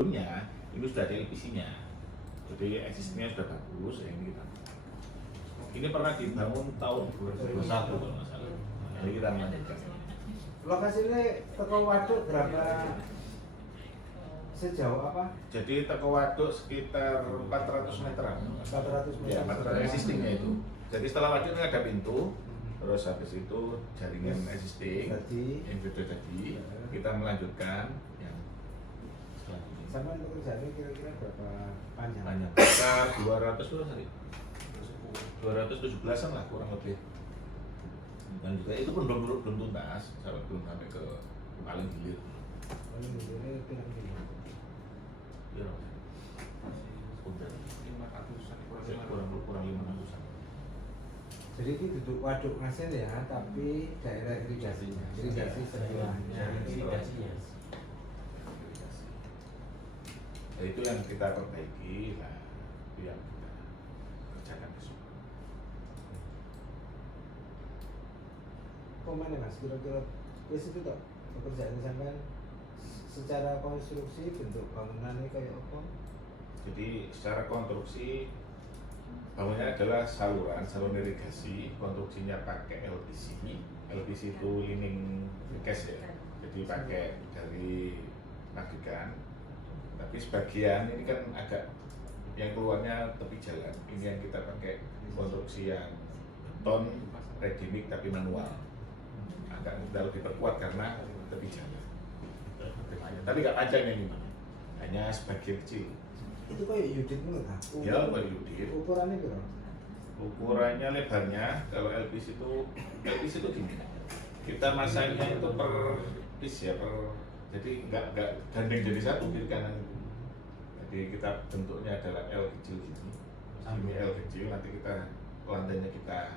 sebelumnya ini sudah ada LPC-nya, jadi existingnya sudah bagus. Ini kita ini pernah dibangun tahun 2021 kalau nggak salah. Jadi kita melanjutkan. Lokasinya teko waduk berapa, sejauh apa? Jadi teko waduk sekitar 400 meteran. 400 meter. Ya, 400 existingnya itu. Jadi setelah waduk ini ada pintu, terus habis itu jaringan existing, yang sudah jadi, kita melanjutkan yang selanjutnya. Sama untuk kerjanya kira-kira berapa panjang? Panjang sekitar 200 berapa tadi? 217-an lah kurang lebih. Dan juga itu pun belum tuntas, belum sampai ke paling hilir. Paling ini kira-kira. Ya, udah 500-an, kurang 500-an. Jadi ini duduk waduk Ngasen ya, tapi daerah irigasinya, irigasi sebelahnya. Ya, itu yang kita perbaiki, nah itu yang kita kerjakan besok. Kemana mas? Kira-kira wis itu toh pekerjaan sampean secara konstruksi bentuk bangunannya kayak apa? Jadi secara konstruksi bangunannya adalah saluran irigasi, konstruksinya pakai LPC. LPC itu lining case ya, jadi pakai dari pabrikan. Tapi sebagian ini kan agak yang keluarnya tepi jalan. Ini yang kita pakai konstruksi yang beton ready mix tapi manual. Agak mudah lebih perkuat karena tepi jalan. Tapi nggak panjang yang ini, hanya sebagian kecil. Itu kayak unit menurut kan? Ya, kayak unit. Ukurannya berapa? Ukurannya lebarnya kalau LPC itu gini. Kita masangnya itu per piece ya, jadi nggak gandeng jadi satu kiri kanan. Jadi kita bentuknya adalah L kecil gini. Ini L kecil, nanti kita lantainya kita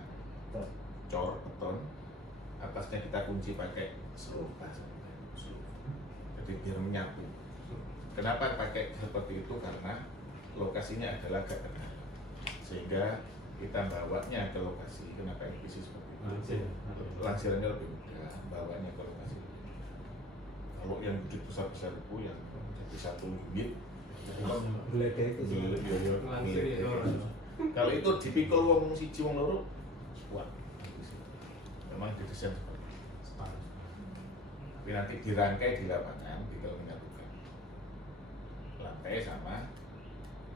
cor beton, atasnya kita kunci pakai screw. Jadi biar menyatu. Kenapa pakai seperti itu? Karena lokasinya adalah agak tengah, sehingga kita bawanya ke lokasi. Kenapa LPC seperti itu? Lansirannya lebih mudah, bawanya ke lokasi. Kalau yang gede besar-besar itu yang jadi satu unit, kalau itu dipikul wong siji wong loro kuat. Memang didesain seperti itu. Tapi nanti dirangkai di lapangan, tinggal menyatukan lantai sama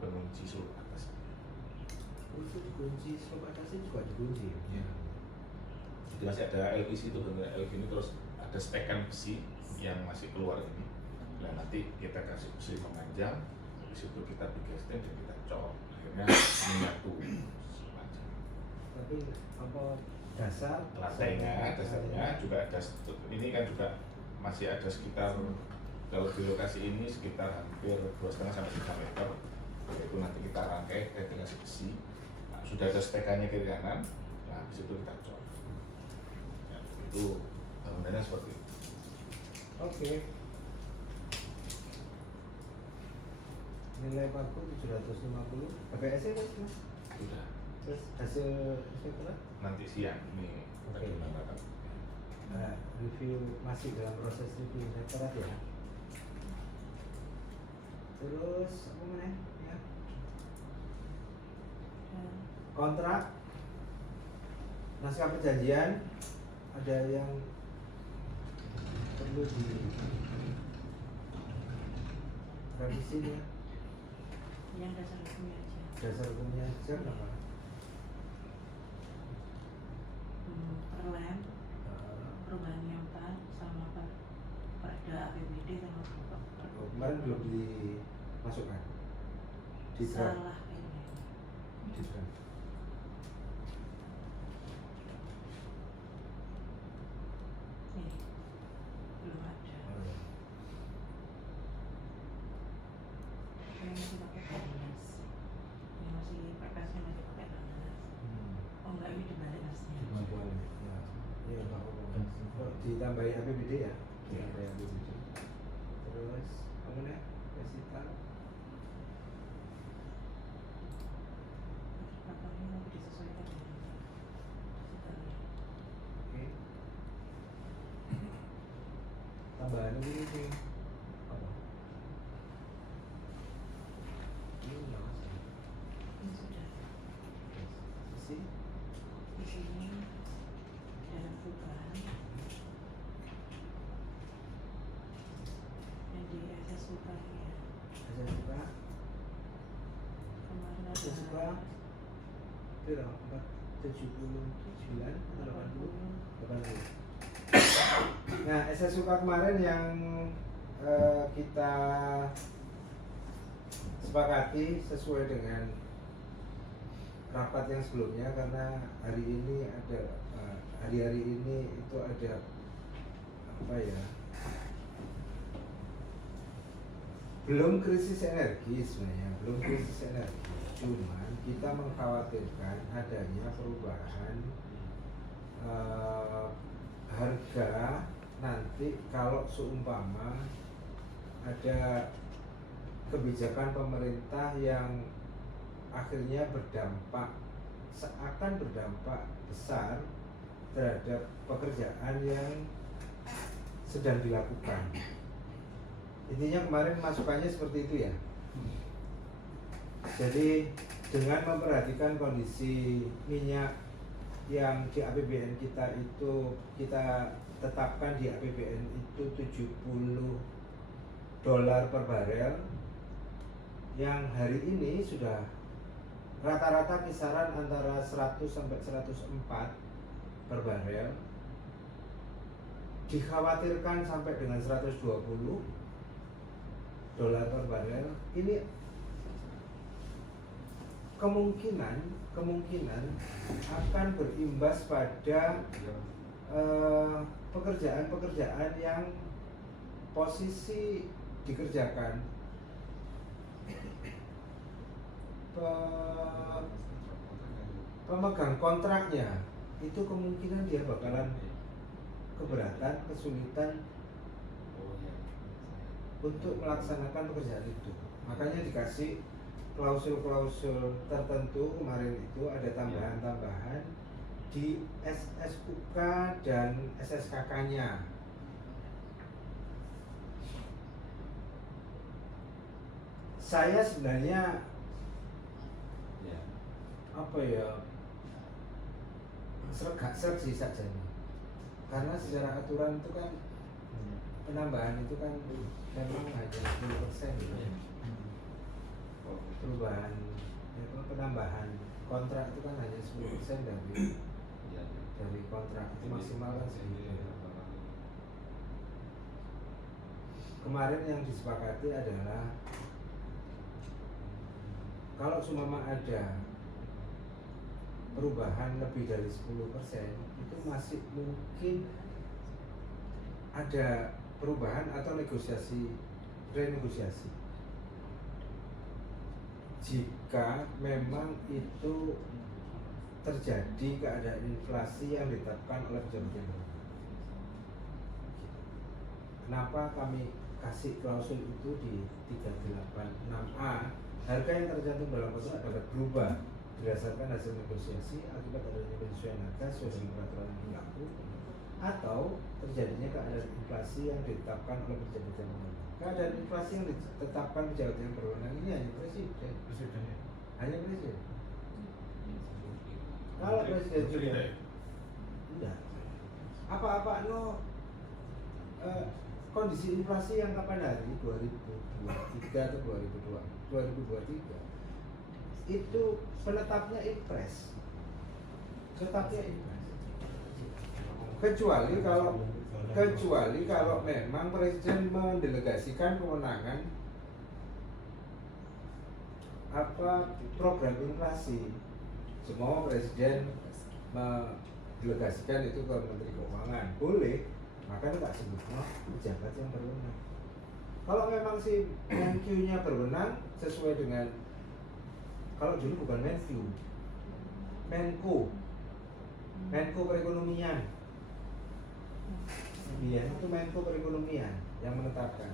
pengunci seluruh atas. Itu dikunci, sobat atasnya juga dikunci. Ya. Jadi masih ada LPC itu, LPC ini terus ada stekan besi yang masih keluar ini. Nah nanti kita kasih besi memanjang, habis itu kita bikin stem dan kita cor, akhirnya menyatu sepanjang. Tapi apa dasar? Dasarnya juga ada. Ini kan juga masih ada sekitar, kalau di lokasi ini sekitar hampir 2,5 sampai 3 meter. Itu nanti kita rangkai, kita kasih besi. Nah, sudah ada stekannya kiri kanan, nah habis itu kita cor. Nah, itu bangunannya seperti itu. Oke. Nilai paku 750. PPS-nya mas? Sudah. Terus hasil inspektorat? Nanti siang ini Oke. bagaimana? Nah, review masih dalam proses review inspektorat ya. Terus apa mana ya? Kontrak, naskah perjanjian, ada yang perlu di revisi ya? Yang dasar hukumnya aja. Dasar hukumnya aja apa? Perlem, perubahan nyata sama pada APBD sama Bapak. Oh, kemarin belum dimasukkan di draft. Salah kayaknya. Di draft. Belum ada. Oh, ya. Yang masih pakai dinas. Yang masih perkasnya masih pakai dinas. Oh enggak, ini dibalik masnya. Kemampuan ya. Iya, nggak apa-apa. Oh, ditambahin APBD ya? Iya. Ada APBD. Terus apa nih? Resita. Katanya nanti disesuaikan dengan setelahnya. Oke. Tambahan ini sih apa? isi. Di sini ada perubahan yang di SS suka ya. Saya suka, Kemarin ada saya suka. Kira 479 atau 80. Nah, saya suka kemarin yang kita sepakati sesuai dengan rapat yang sebelumnya, karena hari ini ada hari-hari ini itu ada apa ya, belum krisis energi sebenarnya, belum krisis energi, cuman kita mengkhawatirkan adanya perubahan harga nanti kalau seumpama ada kebijakan pemerintah yang akhirnya akan berdampak besar terhadap pekerjaan yang sedang dilakukan. Intinya kemarin masukannya seperti itu ya. Jadi dengan memperhatikan kondisi minyak yang di APBN kita itu, kita tetapkan di APBN itu $70 per barel, yang hari ini sudah rata-rata kisaran antara 100 sampai 104 per barel, dikhawatirkan sampai dengan $120 per barel. Ini kemungkinan akan berimbas pada pekerjaan-pekerjaan yang posisi dikerjakan pemegang kontraknya, itu kemungkinan dia bakalan keberatan, kesulitan untuk melaksanakan pekerjaan itu. Makanya dikasih klausul-klausul tertentu kemarin itu, ada tambahan-tambahan di SSUK dan SSKK-nya. Saya sebenarnya apa ya, sergak sih saja nih, karena secara aturan itu kan penambahan itu kan memang hanya 10% gitu ya. Perubahan penambahan kontrak itu kan hanya 10% dari kontrak, itu maksimal kan segitu. Kemarin yang disepakati adalah kalau seumpama ada perubahan lebih dari 10%, itu masih mungkin ada perubahan atau renegosiasi. Jika memang itu terjadi keadaan inflasi yang ditetapkan oleh pejabat yang berwenang. Kenapa kami kasih klausul itu di 386A? Harga yang tercantum dalam kontrak dapat berubah berdasarkan hasil negosiasi akibat adanya penyesuaian harga sesuai dengan peraturan yang berlaku, atau terjadinya keadaan inflasi yang ditetapkan oleh pejabat yang berwenang. Keadaan inflasi yang ditetapkan pejabat yang berwenang ini hanya presiden. Hanya presiden. Kalau presiden juga tidak. Apa-apa kondisi inflasi yang kapan hari 2023 atau 2023 itu penetapnya Impres. Kecuali kalau memang presiden mendelegasikan kewenangan program inflasi, semua presiden mendelegasikan itu ke Menteri Keuangan, boleh, maka tak sebutnya pejabat yang berwenang. Kalau memang si Menq-nya berwenang sesuai dengan, kalau dulu bukan Menko perekonomian. Iya, itu Menko perekonomian yang menetapkan.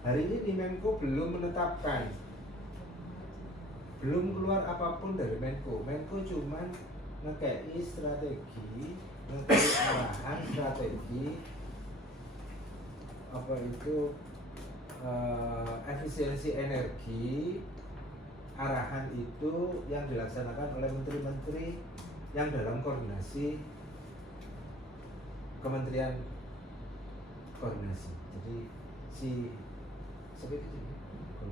Hari ini Menko belum menetapkan, belum keluar apapun dari Menko. Menko cuman ngekei strategi, ngekei arahan strategi efisiensi energi, arahan itu yang dilaksanakan oleh menteri-menteri yang dalam koordinasi kementerian koordinasi. Jadi si seperti itu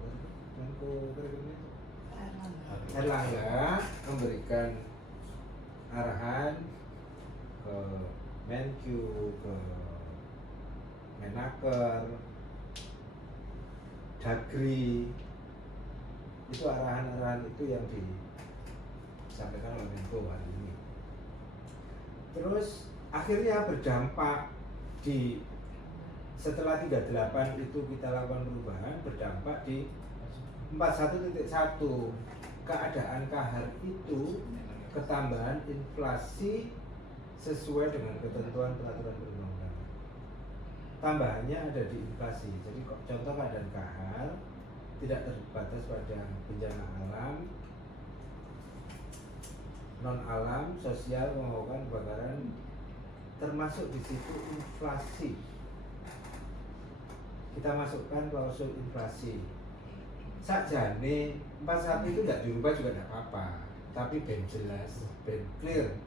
Menko Perekonomian Erlangga memberikan arahan ke Menq, ke Menaker, Dagri, itu arahan-arahan itu yang disampaikan oleh Menko hari ini. Terus akhirnya berdampak di setelah 38 itu kita lakukan perubahan, berdampak di 41.1 keadaan kahar itu ketambahan inflasi sesuai dengan ketentuan peraturan perundang-undangan. Tambahannya ada di inflasi. Jadi contoh keadaan kahar tidak terbatas pada bencana alam, non alam, sosial, kebakaran, kebakaran, termasuk di situ inflasi. Kita masukkan klausul inflasi. Sakjane 41 itu tidak dirubah juga tidak apa-apa, tapi ben jelas, ben clear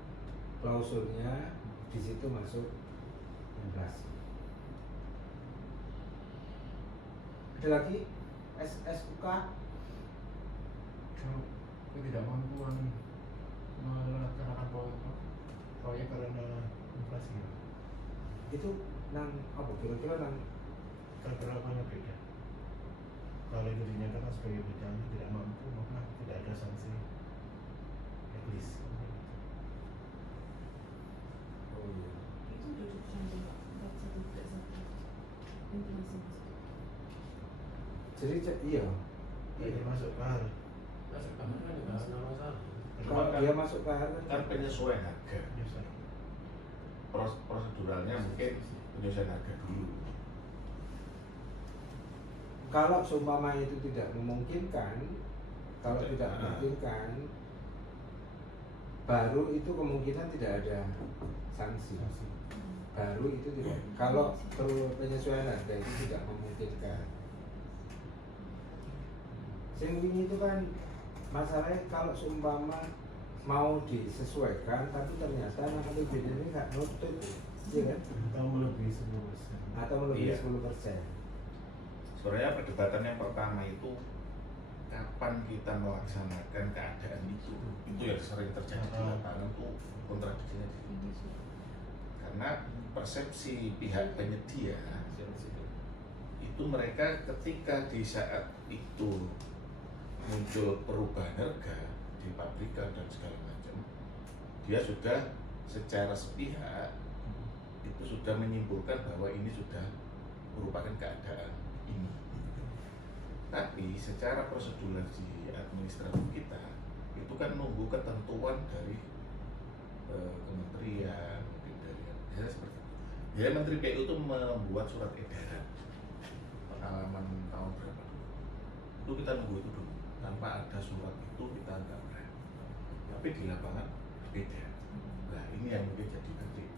klausulnya di situ masuk inflasi. Ada lagi SSUK ketidakmampuan melaksanakan proyek karena inflasi. itu nang apa kira-kira nang Penerapannya beda. Kalau itu dinyatakan sebagai bencana tidak mampu, maka tidak ada sanksi teknis. oh iya. Itu duduk sampai 41.1 inflasi. Jadi iya. Ini masuk kahar. Masuk kamar kan juga nggak masalah. Kalau dia masuk kahar Kan penyesuaian harga. Biasa. Proseduralnya mungkin penyesuaian harga dulu. kalau seumpama itu tidak memungkinkan, kalau tidak memungkinkan, baru itu kemungkinan tidak ada sanksi. Baru itu tidak. Kalau perlu penyesuaian harga itu tidak memungkinkan. Sing wingi itu kan masalahnya kalau seumpama mau disesuaikan, tapi ternyata anak APBD ini nggak nutut, ya kan? Atau melebihi 10%. Atau melebihi Iya. 10%. Sebenarnya perdebatan yang pertama itu kapan kita melaksanakan keadaan itu yang sering terjadi di lapangan tuh kontradiksinya di situ. Karena persepsi pihak penyedia itu mereka ketika di saat itu muncul perubahan harga di pabrikan dan segala macam, dia sudah secara sepihak itu sudah menyimpulkan bahwa ini sudah merupakan keadaan ini. Tapi secara prosedur di administratif kita itu kan nunggu ketentuan dari kementerian, mungkin dari ya seperti itu. Ya Menteri PU itu membuat surat edaran pengalaman tahun berapa dulu. Itu kita nunggu itu dulu. Tanpa ada surat itu kita nggak berani. Tapi di lapangan beda. Nah ini yang mungkin jadi nanti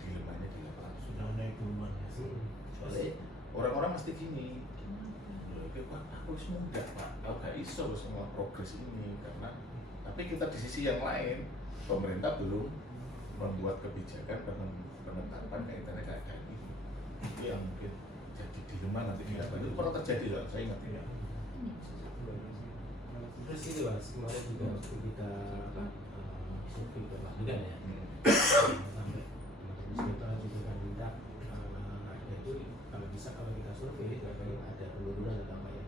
dilemanya di lapangan. Sudah naik duluan ya. Soalnya orang-orang mesti gini, Pak, aku harus muda Pak, aku gak iso semua progres ini karena tapi kita di sisi yang lain pemerintah belum membuat kebijakan penetapan kaitannya keadaan ini. Itu yang mungkin jadi dilema nanti di lapangan. Itu pernah terjadi loh, saya ingat ya. Terus ini Mas, kemarin juga waktu kita survei ke pabrikan ya. Sampai kita juga kan minta itu kalau bisa kalau kita survei kalau ada penurunan atau apa ya,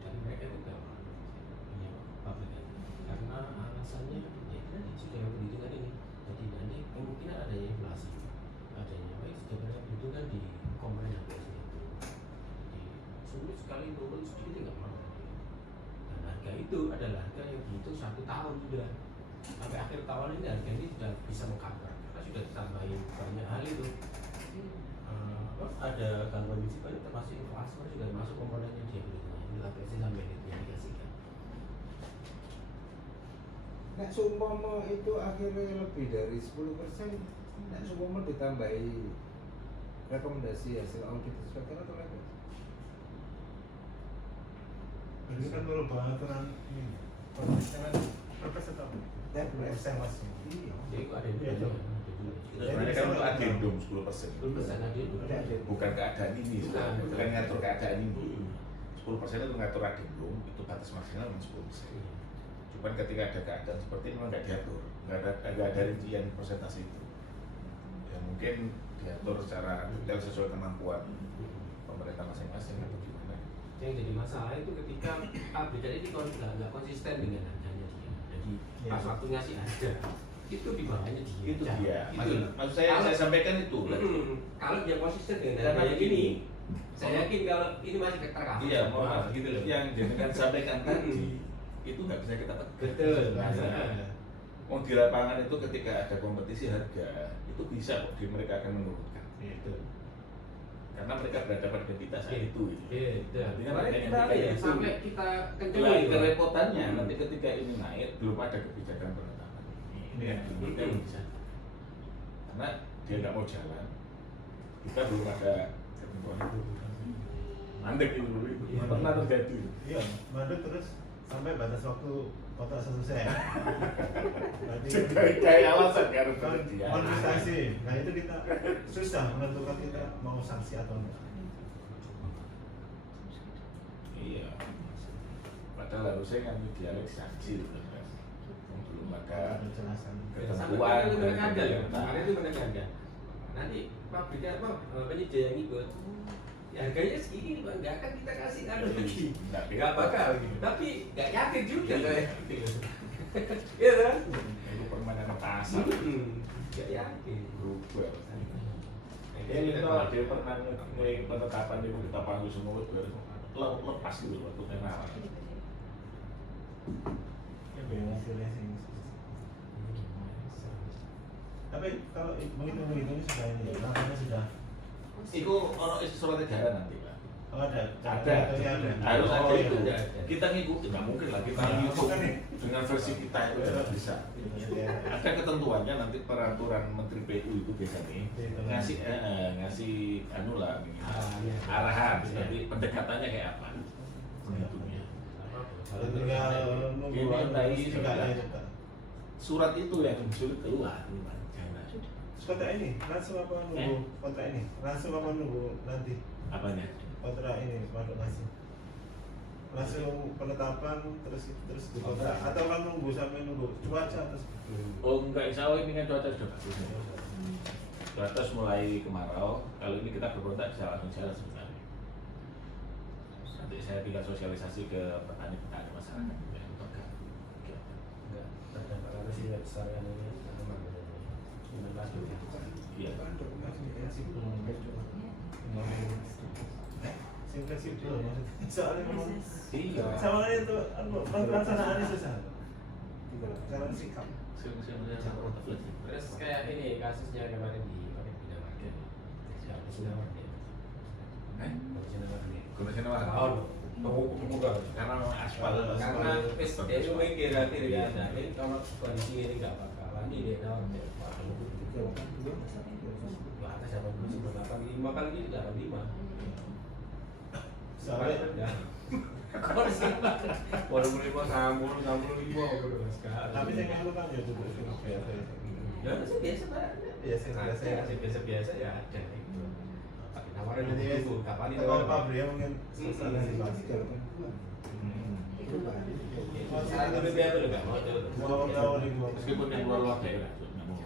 dan mereka juga punya pabrikan karena alasannya ya tadi sudah perhitungan ini. Jadi nanti kemungkinan adanya inflasi, adanya baik sudah banyak perhitungan di komponen harga itu. Jadi sulit sekali turun sedikit nggak mau. Dan harga itu adalah harga yang dihitung 1 tahun sudah sampai akhir tahun ini harga ini sudah bisa mengcover karena sudah ditambahin banyak hal itu. Ada gangguan fisik termasuk inflasi juga masuk komponennya dia perhitungannya ini APC sampai diindikasikan. Nek seumpama itu akhirnya lebih dari 10%, nek seumpama ditambahi rekomendasi hasil audit inspektor atau lagi? Ini kan merubah aturan ini. Perpres atau apa? Perpres. Mas. Iya. Jadi kok ada Iya, dua. Cok. Itu sebenarnya kan untuk adendum 10%. 10% ada itu. Ada. Bukan keadaan ini, Nah, bukan ngatur keadaan ini. 10% itu ngatur adendum, itu batas maksimal memang 10%. Cuman ketika ada keadaan seperti ini memang nggak diatur, nggak ada rincian persentase itu. Ya mungkin diatur secara detail sesuai kemampuan pemerintah masing-masing atau gimana. Yang jadi masalah itu ketika ABD ini nggak konsisten dengan harganya dia. Jadi pas Iya. waktu ngasih harga itu di bawahnya dia. Itu Nah, dia. itu. Maksud saya sampaikan itu. Kalau dia konsisten dengan Karena harganya begini, gini, saya yakin kalau ini masih tercover. Iya, mohon maaf gitu loh. yang jenengan sampaikan tadi itu nggak bisa kita tegur. Betul. Nah, oh, di lapangan itu ketika ada kompetisi harga itu bisa kok mereka akan menurunkan. Itu. Karena mereka berhadapan dengan kita saat itu. Gitu. Artinya Kemarin mereka kita yang ya, itu. sampai kita Lah, kencengin. kerepotannya nanti ketika ini naik belum ada kebijakan penetapan ini yang dimiliki bisa karena dia nggak mau jalan kita belum ada ketentuan itu mandek itu dulu itu Iya. pernah terjadi Iya, mandek terus sampai batas waktu kontrak selesai. Berarti kayak alasan kan kan dia kontestasi. Nah itu kita susah menentukan kita mau sanksi atau enggak. iya padahal harusnya kan dialek sanksi itu kan belum ada Penjelasan. Sampai ketentuan itu mereka ada ya. pemerintah. Kemarin itu mereka ada. Nanti pabriknya apa penyedia yang ikut. Ya, harganya segini Pak, nggak akan kita kasih anu lagi. Nggak bakal gitu. Tapi nggak yakin juga saya. Iya kan? itu permainan pasar Nggak yakin. berubah ya itu dia pernah penetapan di kita panggil semua lepas gitu waktu kenal Ya bingung hasilnya sih. Tapi kalau menghitung ini sudah ini, namanya sudah itu orang isi surat edaran nanti Pak ada. ada harus Oh, ada iya. itu Ada. kita ngikutin nggak mungkin lah kita Nah, ngikut makanya. dengan versi kita itu tidak bisa ada ketentuannya nanti peraturan Menteri PU itu biasanya ngasih anu lah arahan seperti pendekatannya kayak apa menghitungnya Kalau tinggal nunggu Ini tadi juga ada itu Pak. surat itu yang sulit keluar jangan Kontrak ini langsung apa nunggu kontrak ini? Langsung apa nunggu nanti apanya kontrak ini masuk ngasih? Langsung penetapan terus di kontrak atau kan nunggu sampai nunggu cuaca terus oh enggak insya Allah ini kan cuaca sudah bagus cuaca mulai kemarau kalau ini kita berkontak bisa langsung jalan sebenarnya nanti saya tinggal sosialisasi ke petani-petani masyarakat yang pegang Enggak terdampak karena sih besar yang ini teman iya fleksibel maksudnya soalnya memang iya sama itu pelaksanaannya susah cara sikap Terus kayak ini kasusnya kemarin di Bina Marga siapa Sinamarga Sinamarga Gunung Bukan. karena memang aspal Karena dia itu mikir nanti dia ada ini kalau kondisi ini nggak bakalan ini dia nawar deh atas 85 kali ini 85 soalnya kalau sih walaupun 65 tapi saya nggak kan ya duduk biasa ya sih biasa Pak. Biasa ya ada itu. Pakai nawarin Jadi itu kapan ini kalau pabrik ya mungkin susah sih pasti saat itu dia tuh nggak mau tuh. mau tawarin mau meskipun yang luar daerah nggak mau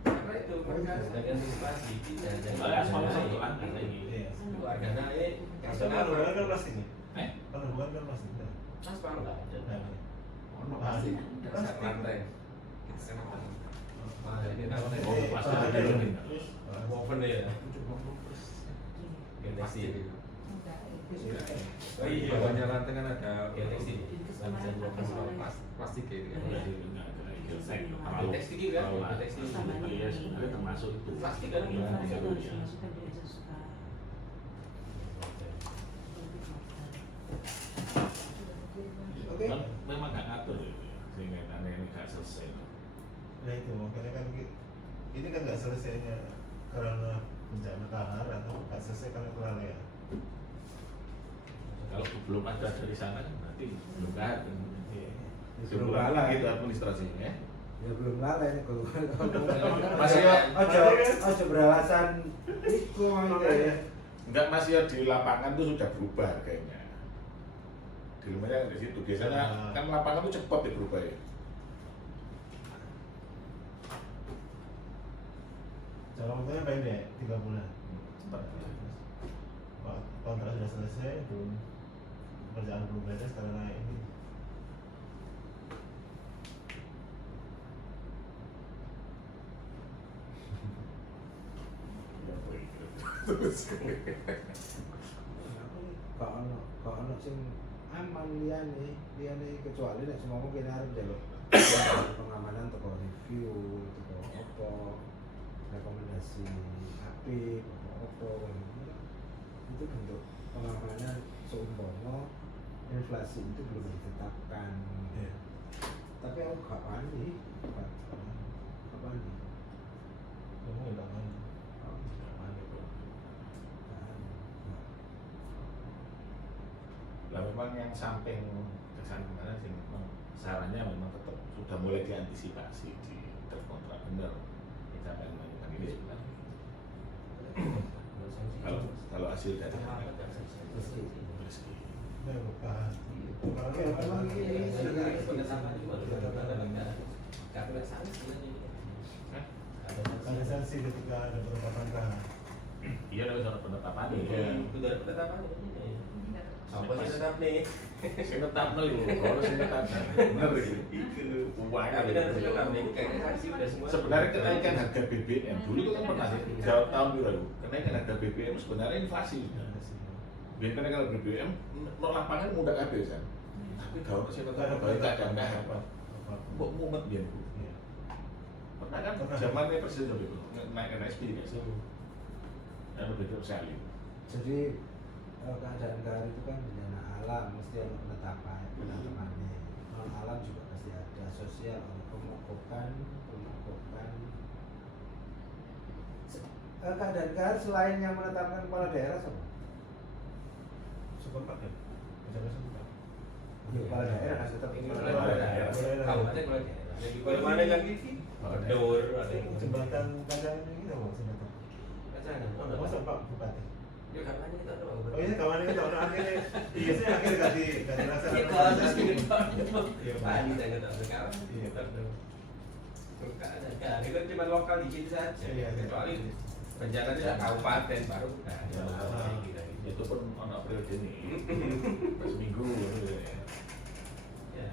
Karena itu mereka sedang antisipasi tidak soalnya aspal satu angka ini itu harga naik Kalau bukan kan plastik nih. Kalau bukan kan plastik. aspal nggak ada. Plastik. Dasar lantai. Kita sana. Ini lantai. Oh, pasti ada yang Terus Open ya. Galaxy. Oh iya. Bawahnya lantai kan ada Galaxy. plastik kayak gitu kan. Tekstil juga. Tekstil. iya sebenarnya termasuk itu Plastik kan Informasi gimana? itu harus dimasukkan di SSK. Oke. Kan memang nggak ngatur itu ya, sehingga aneh ini nggak selesai nah itu makanya kan ini kan nggak selesainya karena bencana kahar atau nggak selesai karena kelalaian. Kalau belum ada dari sana kan berarti belum ada. Iya. Belum Kesimpulannya lalai. gitu administrasinya ya. Ya belum lalai nih kalau Masih ya, ojo beralasan iku gitu ya. enggak masih ya di lapangan tuh sudah berubah kayaknya. Di rumahnya di situ biasanya kan lapangan tuh cepat ya berubah ya. Jangka waktunya pendek, 3 bulan. Cepat. Kontrak sudah selesai, belum pekerjaan belum beres karena ini. Ya, boleh. Terus. Kok ono sing aman liyane kecuali nek semua mungkin arep njaluk pengamanan teko review teko apa rekomendasi apik apa itu bentuk pengamanan seumpama inflasi itu belum ditetapkan. Iya. Tapi aku gak panik, gak panik. Kamu nggak kan? Lah memang yang samping kesan kemarin sih memang sarannya memang tetap sudah mulai diantisipasi di terkontrak benar. Kita akan melakukan ini sebenarnya. Kalau hasil dari Meski rezeki. Udah bukan. Oke, memang ini penetapan juga karena sanksi Ada sanksi ketika ada penetapan tahan. Iya, ada soal penetapan ya. udah ada penetapan apa sih tetap nih Saya tetap nih, kalau saya tetap benar gitu. Uangnya tapi dari tetap nih kayaknya sanksi udah semua sebenarnya kenaikan harga BBM dulu itu kan pernah jauh tahun dulu kenaikan harga BBM sebenarnya inflasi. Biasanya kalau BBM no lapangan mudah habis kan. Tapi kalau saya tetap balik keadaan apa? Kok mumet biar bu? Pernah kan zamannya presiden itu naikkan SP guys. Yang berbeda sekali. jadi keadaan kahar itu kan bencana alam mesti ada penetapannya. Non alam juga pasti ada sosial, ada pemogokan. Keadaan kahar selain yang menetapkan kepala daerah sama? Seperempat ya? Pejabat seperempat. Ya, kepala daerah kan tetap kepala daerah kamu ada kepala daerah di mana yang TV Dor ada yang Jembatan kadang ini apa jembatan? sana Masa Pak Bupati? dia kapan kita tahu Oh iya kawan ini tahun akhirnya, iya sih akhirnya ganti rasa. itu asas gitu Pak kita nggak tahu sekarang Iya. bukan itu cuma lokal di situ saja Iya. kecuali rencana tidak kabupaten baru bukan Itu pun anak periode ini seminggu gitu ya. ya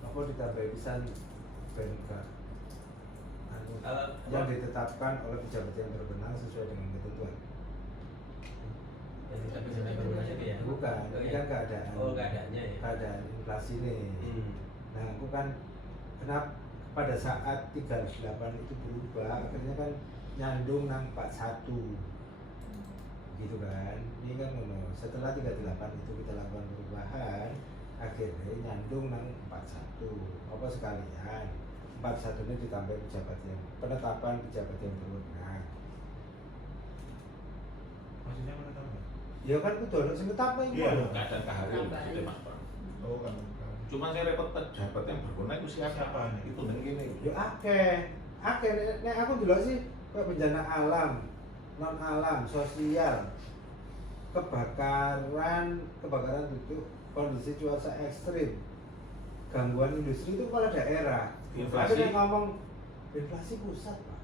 apa ditambah pisan BNK kalau yang ditetapkan oleh pejabat yang berwenang sesuai dengan ketentuan. yang kita bisa berguna aja ya Bukan, ini kan keadaan. oh keadaannya ya Keadaan inflasi nih. Nah, aku kan kenapa pada saat 38 itu berubah, akhirnya kan nyandung nang 41. Gitu kan. Ini kan ngono. Setelah 38 itu kita lakukan perubahan, akhirnya nyandung nang 41. Apa sekalian? 41 ini ditambah pejabat yang penetapan pejabat yang berwenang. Maksudnya mana tahu? Ya kan kudu ono sing netapno iku. Iya. Keadaan kahari itu Mas Bang. Oh kan. Cuma saya repot pejabat yang berwenang itu siapa? Siapa nih? Itu neng gini. Ya akeh nek aku delok sih kayak bencana alam, non alam, sosial, kebakaran itu kondisi cuaca ekstrim, gangguan industri itu kepala daerah. Inflasi. Tapi nek ngomong inflasi pusat, Pak.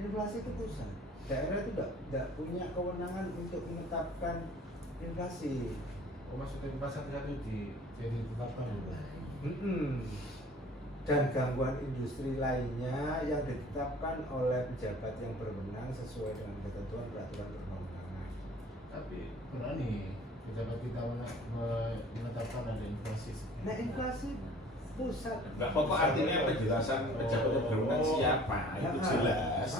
Inflasi itu pusat. Daerah itu tidak punya kewenangan untuk menetapkan inflasi. Oh maksudnya pasar satu jadi ditetapkan dulu. Dan gangguan industri lainnya yang ditetapkan oleh pejabat yang berwenang sesuai dengan ketentuan peraturan perundang-undangan. Tapi berani pejabat kita menetapkan ada inflasi. Nah, inflasi pusat. Enggak apa-apa artinya penjelasan pejabat yang berwenang siapa itu jelas.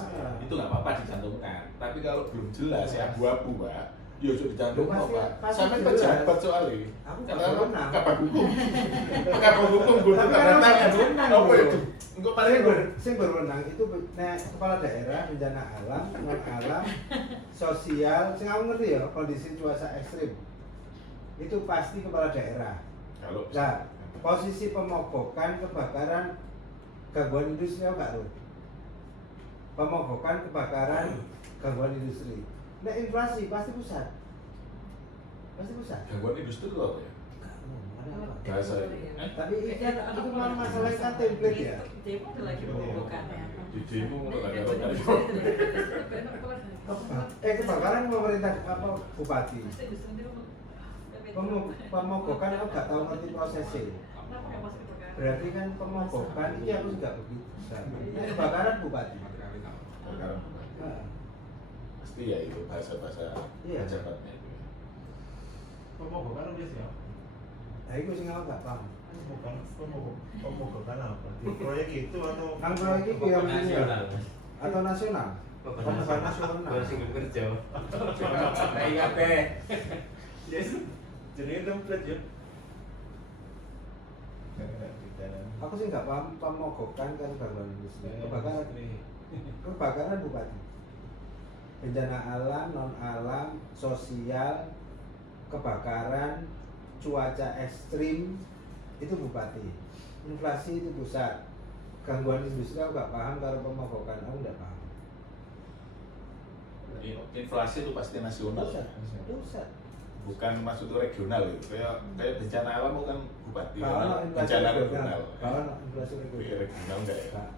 Itu nggak apa-apa dicantumkan. Tapi kalau belum jelas ya abu-abu Pak. Ya sudah dicantum Pasti- Pak. pasti Sampai jelas. pejabat soalnya. Aku nggak Karena berwenang. kabar hukum. Kabar hukum gue Tapi tanda kan tangan. aku berwenang, Apa bro. itu? Engkau paling Sing berwenang itu kepala daerah, bencana alam, non alam, sosial. Sing aku ngerti ya kondisi cuaca ekstrim. Itu pasti kepala daerah. kalau Nah, posisi pemogokan, kebakaran, gangguan industri apa enggak, Ruth? Pemogokan, kebakaran, gangguan industri. Nah, inflasi pasti pusat. Pasti pusat. gangguan industri itu apa ya? Bahasa Tapi itu memang masalah kan template ya. Demo ada lagi pemogokan ya. di demo nggak ada Kebakaran pemerintah apa bupati. Pemogokan aku nggak tahu ngerti prosesnya. Berarti kan pemogokan ini aku juga begitu. Nah, kebakaran bupati. Sekarang Nah, pasti ya itu bahasa-bahasa Iya. pejabatnya itu. Pemogokan udah siap. nah itu sih aku nggak paham. Bukan pemogokan apa? Di proyek itu atau Kan proyek itu yang nasional. atau nasional. Pemogokan nasional. Baru single kerja. Kayak kabeh. yes, jadi template ya. Aku sih nggak paham pemogokan kan gangguan industri. Kebakaran bupati. Bencana alam, non alam, sosial, kebakaran, cuaca ekstrim itu bupati. Inflasi itu pusat. Gangguan industri aku nggak paham, kalau pemogokan aku nggak paham. Inflasi itu pasti nasional. Pusat. Bukan maksudnya regional itu. Kayak bencana alam bukan bupati. Kalau inflasi Bencana regional, regional. kalau inflasi regional. Regional enggak ya? Nggak.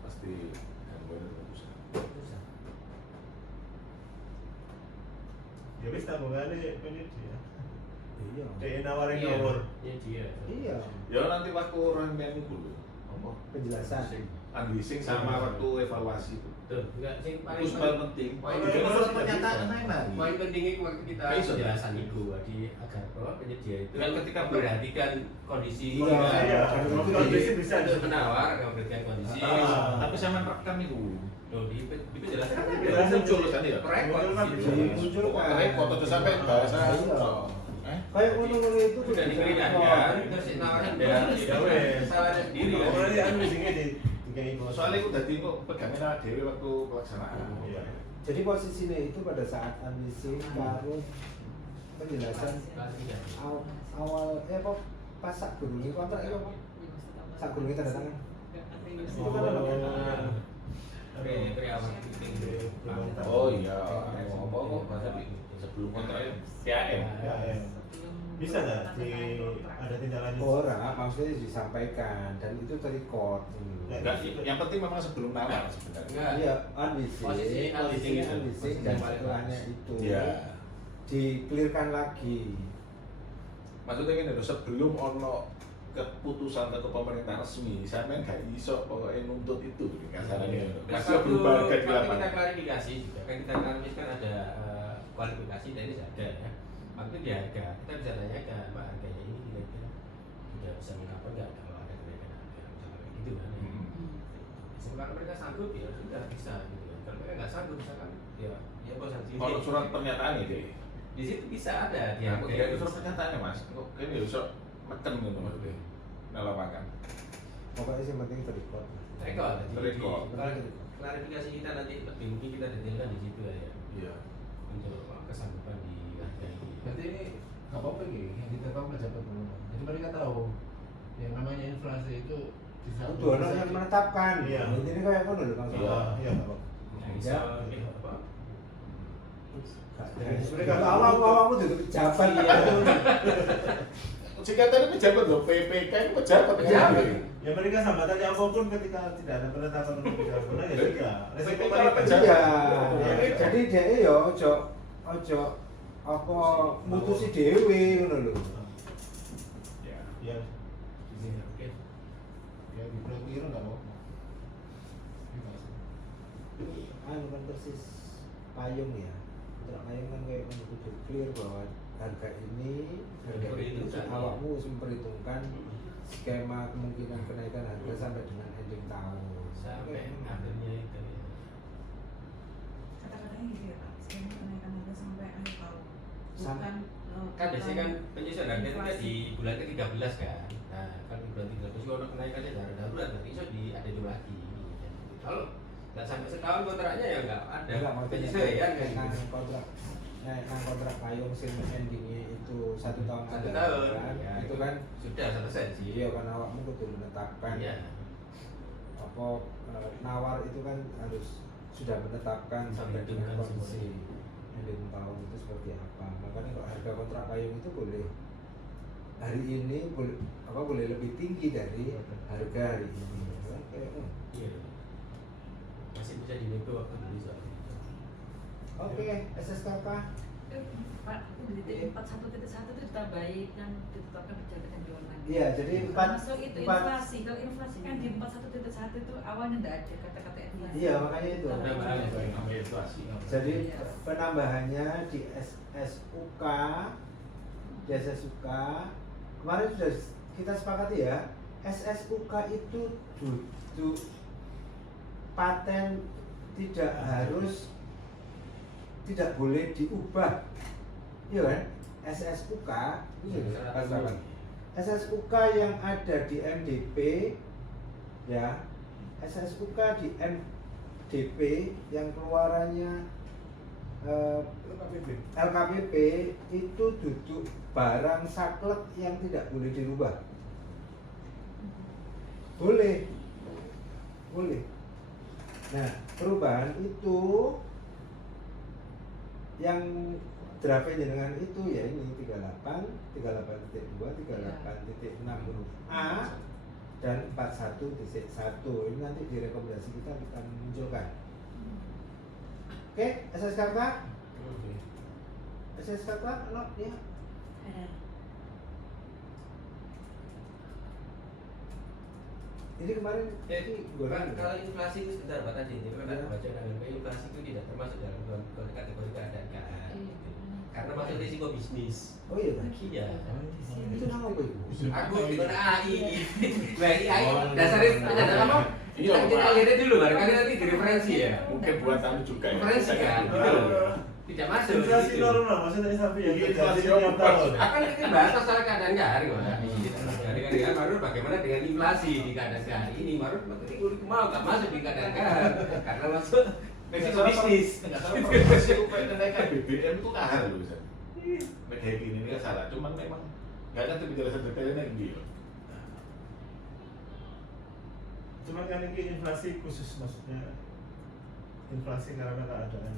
Pasti gangguan itu pusat. Pusat. Ya wis tanggungannya penyidik ya. Iya. Dia nawarin nomor. Iya dia. Iya. Ya nanti waktu orang yang dulu. Apa? Penjelasan. Unleashing sama waktu evaluasi itu. Tuh, enggak sing paling Itu paling penting. paling Itu penting. menurut pernyataan enak. paling penting itu waktu kita Kayak iso, penjelasan itu di agar bahwa penyedia itu Dan ketika memperhatikan kondisi Iya. Iya, kondisi bisa untuk menawar memperhatikan kondisi. Tapi saya merekam itu. Loh, di penjelasan kan Penjelasan muncul kan ya? rekod Muncul kan di bisa. situ. Muncul kan. Repot itu sampai bahasa. Iya. Eh? Kayak ngono-ngono itu tuh Sudah bisa diberikan rekod. kan, terus nawarkan dan Ya wes. salahnya sendiri kan. Nomornya dia unleashingnya di kayak itu. Soalnya aku tadi kok pegangin sama Dewi waktu pelaksanaan. Iya. Jadi posisinya itu pada saat ambisi baru penjelasan awal apa pas sak gurungi kontrak itu apa? Sak gurungi tanda tangan. Itu kan apa? Pre-awal meeting. Oh iya, apa kok bahasa sebelum kontraknya PAM. Ya, ya. Bisa nggak di ada tindak lanjut? Ora, maksudnya disampaikan dan itu terrecord. Enggak, yang penting memang sebelum nawar sebenarnya. Enggak. Iya, ambisi, Posisi unleashing itu. unleashing Posisi dan paling setelahnya pas. itu Iya. dikelirkan lagi. Maksudnya ini loh, sebelum ono keputusan atau pemerintah resmi, sampean gak iso pokoknya nuntut itu kasarannya. Masih Waktu berubah harga di kita lapangan. klarifikasi juga kan kita klarifikasi kan ada kualifikasi dari ada ya. Waktu di harga kita bisa tanyakan Pak harganya ini kira-kira sudah bisa mengcover nggak kalau ada kenaikan harga misalnya kayak gitu kan ya. Kalau mereka sanggup ya sudah bisa gitu kan. Kalau mereka nggak sanggup misalkan ya bos sanksi. Kalau surat pernyataan ini, Di situ bisa ada di ya, harga tidak ada itu. surat pernyataannya mas. Kok kayaknya ya bisa meken gitu maksudnya. Nah lapangan. Pokoknya yang penting terrecord. Rekod. Rekod. Kalau klarifikasi kita nanti lebih mungkin kita detailkan di situ ya. Iya. Untuk kesanggupan di harga ini. Berarti ini nggak apa-apa gitu yang ditetapkan pejabat gubernur. Jadi mereka tahu yang namanya inflasi itu bisa. Itu orang yang menetapkan. Iya. Jadi kayak apa dulu Kang? Iya. Iya, nggak apa-apa. Bisa apa? Mereka Awal-awal itu pejabat. Jika tadi pejabat loh, PPK itu pejabat. Pejabat. Ya mereka sambatannya apapun ketika tidak ada penetapan untuk pejabat gubernur ya sudah. Resiko Mereka mereka pejabat. Iya. Jadi dia ya ojo apa mutusi dhewe ngono lho. Ya. Ya. Oke. Ya diblokir nggak apa-apa. Anu kan persis payung ya. Kontrak payung kan kayak kudu clear bahwa harga ini itu Diperhitungkan, ya. awakmu harus memperhitungkan skema kemungkinan kenaikan harga sampai dengan ending tahun. Sampai akhirnya itu ya. Kata-katanya gitu ya Pak, Ini kenaikan harga sampai akhir tahun. Bukan Kan biasanya kan penyusunan harga itu kan di bulan ke-13 kan. Nah, kan di bulan 13 kalau kenaikan harga darurat nanti iso diadil lagi. Kalau nggak sampai setahun kontraknya ya nggak ada Enggak, maksudnya penyesuaian kan. nang kontrak kontrak payung sing endingnya itu 1 tahun Satu ada, tahun, kan? ya, Itu kan sudah selesai sih. iya kan awakmu kudu menetapkan Iya. apa nawar itu kan harus sudah menetapkan sampai dengan Perhitungan kondisi semuanya. ending tahun itu seperti apa. Makanya kalau harga kontrak payung itu boleh hari ini boleh lebih tinggi dari harga hari ini. Oke. Iya. Masih bisa dinego waktu beli soalnya. Oke, SSKK. Pak, itu di titik 41.1 itu ditambahin yang ditetapkan berjalan di online. Iya, jadi Termasuk itu inflasi. Kalau inflasi kan di 41.1 itu awalnya tidak ada kata-kata inflasi. Iya, makanya itu. Penambahan namanya inflasi. Jadi penambahannya di SSUK kemarin sudah kita sepakati ya, SSUK itu duduk paten tidak boleh diubah, iya kan? SSUK SSUK yang ada di MDP ya, SSUK di MDP yang keluarannya LKPP itu duduk barang saklek yang tidak boleh dirubah. Boleh. Nah, perubahan itu yang draftnya jenengan itu ya ini 38, 38.2, 38.6 huruf A dan 41.1. Ini nanti di rekomendasi kita akan munculkan. Oke, SSKK? SSKK, no, ya. ada. Ini kemarin Kalau inflasi itu sebentar Pak tadi, itu kan Ya. baca dengan inflasi itu tidak termasuk dalam kategori keadaan keadaan. Iya. Karena masuk risiko bisnis. Oh iya kan? Iya. Itu nama apa itu? Aku di mana AI. Baik AI dasarnya ada apa? Iya, Kita Pak. lihat dulu barangkali nanti direferensi ya. Mungkin buat anu juga ya. Referensi kan. Gitu loh. Tidak masuk. Inflasi gitu. normal, maksudnya sampai yang Iya, terjadi inflasi setiap apa? tahun. Akan kita bahas masalah keadaan kehari Dari keadaan baru bagaimana dengan inflasi di keadaan kehari ini baru berarti mau nggak masuk di keadaan kehari karena masuk risiko bisnis. Enggak salah profesi upaya kenaikan BBM itu kahar loh bisa. Kayak gini ini kan salah, cuman memang nggak ada penjelasan detailnya gitu. Cuma kan ini inflasi khusus maksudnya inflasi karena keadaan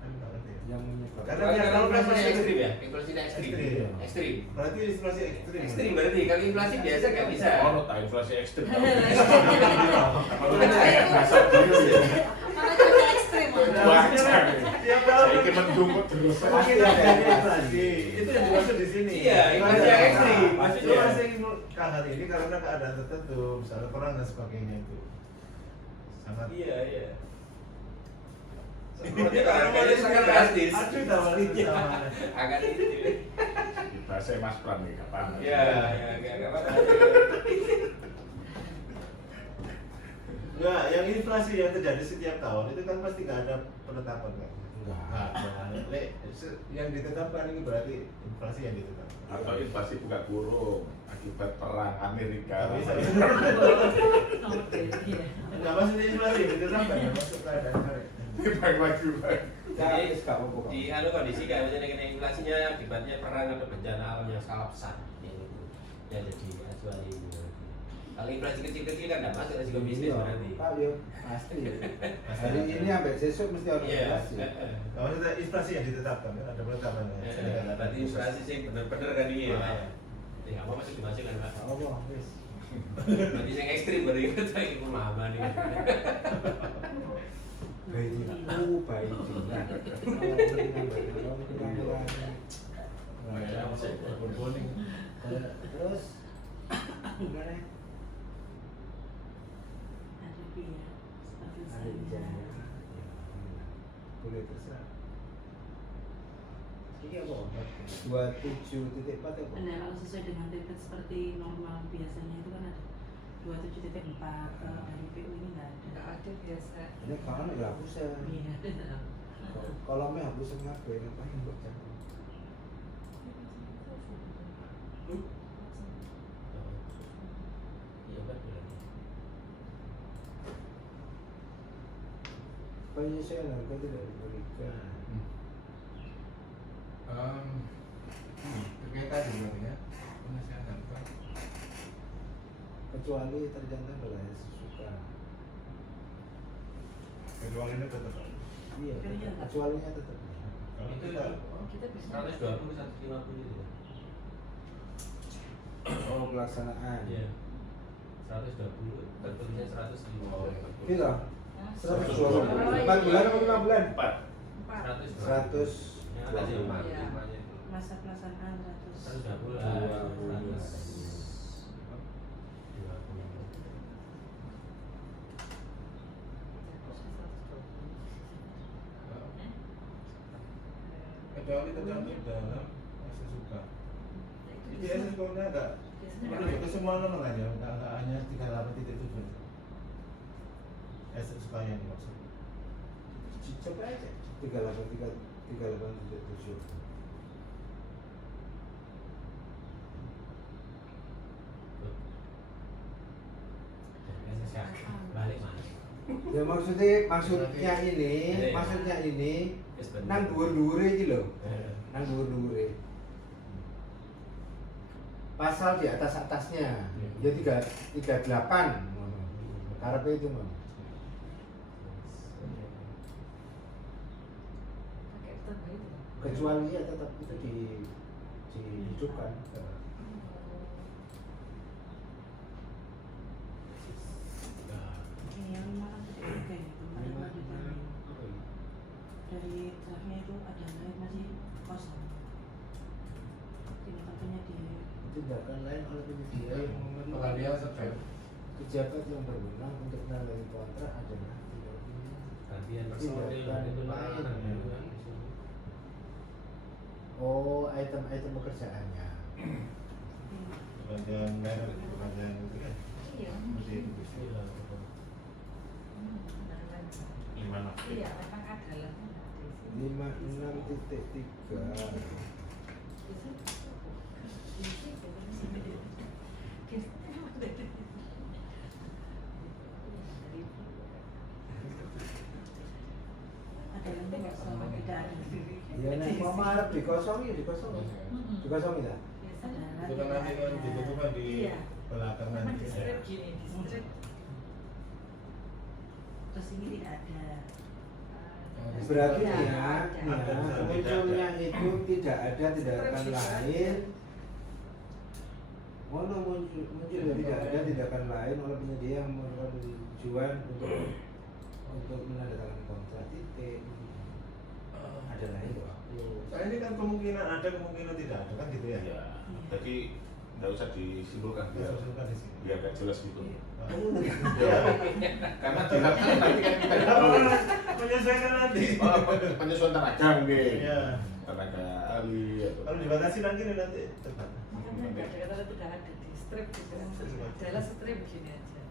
kan nggak ngerti ya. Yang menyebabkan Karena Kalau kalau inflasi inflasi ekstrim ya, inflasi ekstrim. Ekstrim. Ekstrim. Berarti inflasi ekstrim. Ekstrim berarti kalau inflasi biasa nggak bisa. Oh, no, tak inflasi ekstrim. Kalau Bukan saya. rasa dulu ya. Karena cuaca ekstrim. Cuaca. Tiap tahun Saya ingin mendukung terus. semakin ada inflasi. Itu yang dimaksud di sini. Iya, inflasi yang ekstrim. Maksudnya masih kahar ini karena keadaan tertentu, misalnya perang dan sebagainya itu. Sangat Iya. Sebenarnya harganya sangat drastis. Aduh, tambah sama. Agak itu. Kita saya Mas Pram nih, kapan? Iya, nggak apa-apa. Enggak, yang inflasi yang terjadi setiap tahun itu kan pasti nggak ada penetapan kan? enggak. Yang ditetapkan ini berarti inflasi yang ditetapkan. Atau inflasi buka kurung akibat perang Amerika. Tapi saya Iya. nggak maksudnya inflasi yang ditetapkan, ya masuk keadaan karet. Bang lagi bang. Jadi Wis gak apa-apa. di kondisi kan misalnya kena inflasinya akibatnya perang atau bencana alam yang skala besar yang itu ya jadi kecuali itu. Kalau inflasi kecil-kecil kan tidak masuk risiko bisnis Iya, berarti. Pak, yo pasti. Hari ini sampai besok mesti ada Iya. inflasi. Nah, maksudnya inflasi yang ditetapkan kan ada penetapan. Berarti inflasi sih benar-benar kan ini ya. Pak, ya. Ya apa masih dimasukkan Pak. Gak apa, wis. Berarti yang ekstrim baru itu lagi pemahaman ini. Bayi itu bayi juga. Berboning. Terus gimana? Ada biaya seperti Ada bicara. saya. Boleh terserah. Ini apa? 27.4 apa? Nah, kalau sesuai dengan titik seperti normal biasanya itu kan ada 27.4. Kalau dari PU ini nggak ada. Nggak ada biasa. Ini kawan nggak hapus ya. Iya. Kolomnya hapus semua gue ngapain buat campur. Iya kan berarti. Penyesuaian harga tidak diberikan. Terkait tadi berarti ya penyesuaian harga. Kecuali terjangkau adalah yang sesuka. kecuali ini tetap Iya, kecualinya tetap. kalau Itu kita Kita bisa 120 150 itu kan. Oh, pelaksanaan. Iya. 120 tertulisnya 150. Gitu. Nah, 120. 4 bulan atau 5 bulan? 4. 100. Yang atas ya, Pak. Iya. Masa pelaksanaan 100. 120 kecuali tercantum dalam sesuka. Jadi sesuka enggak itu semua nomor aja, enggak hanya 38.7. Sesuka yang dimaksud. Coba aja 38.7. balik mana? Ya maksudnya ini nang dhuwur-dhuwure iki lho. Nang dhuwur-dhuwure. Pasal di atasnya. Ya 38 ngono. Karepe itu mah. pakai tambah itu. Kecuali ya tetap itu dihidupkan. Ini yang 503 itu kemarin ditanya. Dari draftnya itu ada lain masih kosong. Tindakannya di Tindakan lain oleh penyedia yang memenuhi Pengalihan sebab pejabat yang berwenang untuk menangani kontrak adalah tidak punya Gantian personil itu lain. Oh, item-item pekerjaannya. bagian merek bagian itu kan Iya. seperti itu bisa. Benar-benar. 5. Iya, memang ada lah. 56.3. ada yang kosong tidak ada. Ya nek mau arep dikosongi dikosongi tak? Ada itu kan nanti kan dibutuhkan di Iya. belakang Memang nanti. di strip gini, di strip. Terus ini tidak ada. Berarti Iya, ya, ada. munculnya itu tidak ada tindakan lain. Muncul tidak ada tindakan lain oleh penyedia yang merupakan tujuan untuk menandatangani kontrak titik. Ada lain waktu. Soalnya ini kan kemungkinan ada, kemungkinan tidak ada kan gitu ya. Ya. Jadi nggak usah disimpulkan biar Susulkan di sini. biar nggak jelas gitu. Iya. Karena di lapangan nanti kan kita nggak tahu. Menyesuaikan nanti. Oh, penyesuaian tenaga mungkin. Iya. Tenaga ahli atau Kalau dibatasi lagi nih nanti tepat. Makanya nggak ada kata tidak ada di strip gitu. Adalah strip begini aja.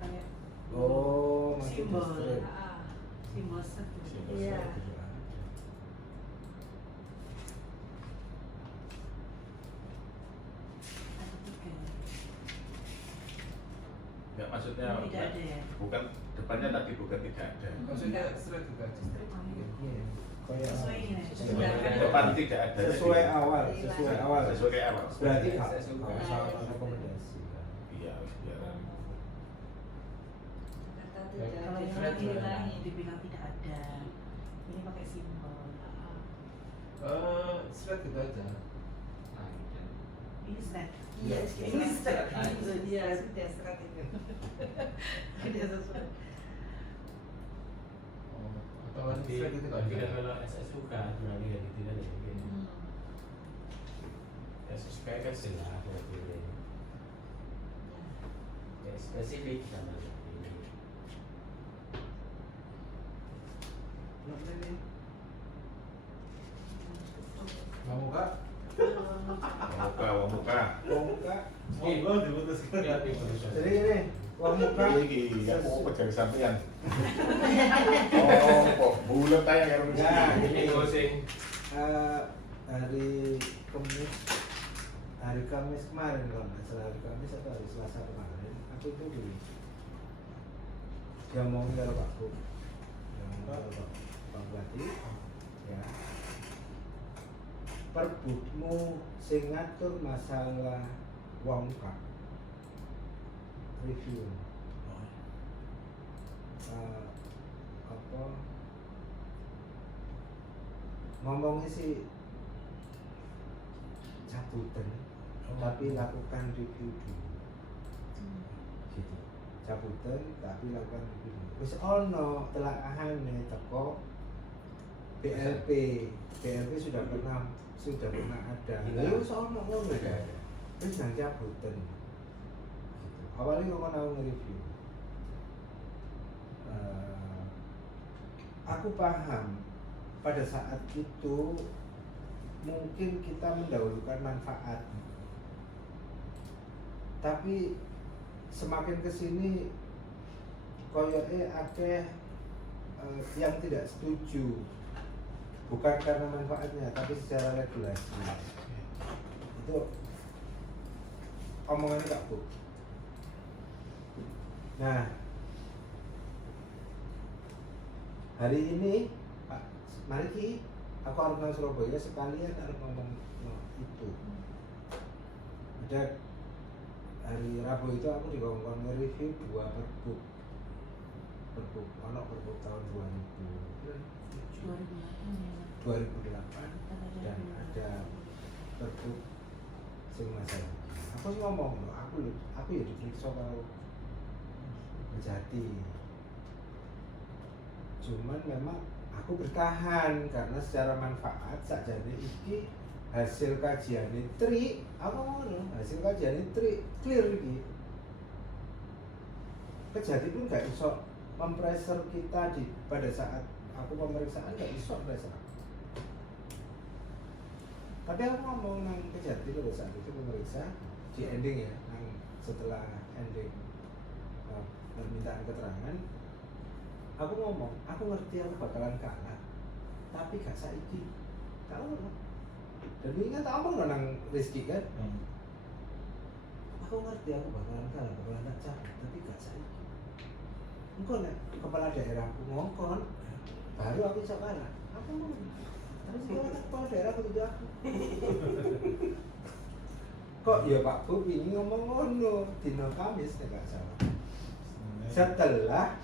Kayak Oh, Simbol. maksudnya strip. Ah, simbol strip gitu. Simbol Iya. Tidak ada. Ada 3. ya maksudnya Tidak ada ya? bukan depannya tadi bukan tidak ada. Maksudnya straight juga. Iya. Kayak Sesuai ini. Depan tidak ada. sesuai awal. Sesuai kayak awal. Berarti nggak usah rekomendasi. Iya, biar Kata Ya, tidak Kalau yang ada, lain diulangi. dibilang tidak ada. Ini pakai simbol. Straight gitu aja. Ini strip. Iya, ini strip. Iya, sudah strip itu. Tidak sesuai. Atau kan Tapi straight itu kan. kalau SSUK berani kayak gitu kan ya mungkin. SSUK kan jelas berarti. Ya spesifik sama seperti ini. Mau buka? muka. Wong Kak, Monggo diputuskan. Kreatif manusia. jadi ini Wong muka Iki aku pejabat sampean. Oh, kok bulet aja karo Nah, ini. hari Kamis kemarin kalau nggak salah hari Kamis atau hari Selasa kemarin aku itu diomongin karo Pak Bu, karo Pak Bupati, ya. Perbukmu sing ngatur masalah wong muka review. Ngomongnya sih cabutan, tapi lakukan review dulu. Gitu. Cabutan tapi lakukan review dulu. Wis ono telaahane teko BLP sudah pernah ada. Lha wis ono ngono ya. Wis nang cabutan. Gitu. Awalnya ngomong aku nge-review. Aku paham pada saat itu mungkin kita mendahulukan manfaat, tapi semakin kesini koyoke akeh yang tidak setuju, bukan karena manfaatnya tapi secara regulasi. Itu omongannya Kak Bu. Nah, hari ini Pak, mari ki aku harus nang Surabaya sekalian harus ngomong itu. Ada hari Rabu itu aku dikongkon nge-review 2 perbuk. Ono perbuk tahun 2008 dan ada perbuk sing masalah. Aku ngomong loh, aku ya diperiksa kalau Jati. Cuman memang aku bertahan karena secara manfaat sakjane iki hasil kajian tri, aku ngono, hasil kajian tri clear iki. Kejati pun gak iso mempressure kita pada saat aku pemeriksaan, gak iso pressure. Tapi aku ngomong nang Kejati pada saat itu pemeriksa di ending ya, setelah ending permintaan keterangan, aku ngomong, aku ngerti aku bakalan kalah, tapi gak saiki. Tahu loh. Dan ingat apa nang Rizky kan? Aku ngerti aku bakalan kalah, bakalan tak cabut, tapi gak saiki. Engko nek kepala daerahku ngongkon, baru aku bisa kalah. Aku ngomong, tapi sekarang kepala daerah begitu aku. Kok ya Pak Bu ini ngomong ngono dino Kamis nek gak salah. Setelah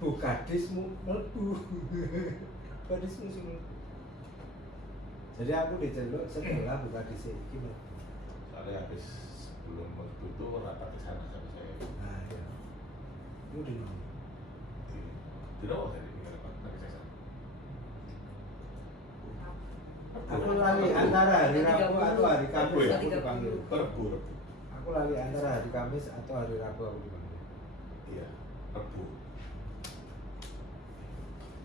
Bukadismu mlebu. Bukadismu sing mlebu. Jadi aku diceluk setelah Bukadis iki mlebu. Soalnya habis sebelum mlebu itu rapat di sana sama saya. Nah, ya. Itu di mana? Di bawah tadi di rapat pakai saya. Aku lali antara hari Rabu atau hari Kamis aku 30. dipanggil. Rebu. Aku lali antara hari Kamis atau hari Rabu aku dipanggil. Iya, Rebu.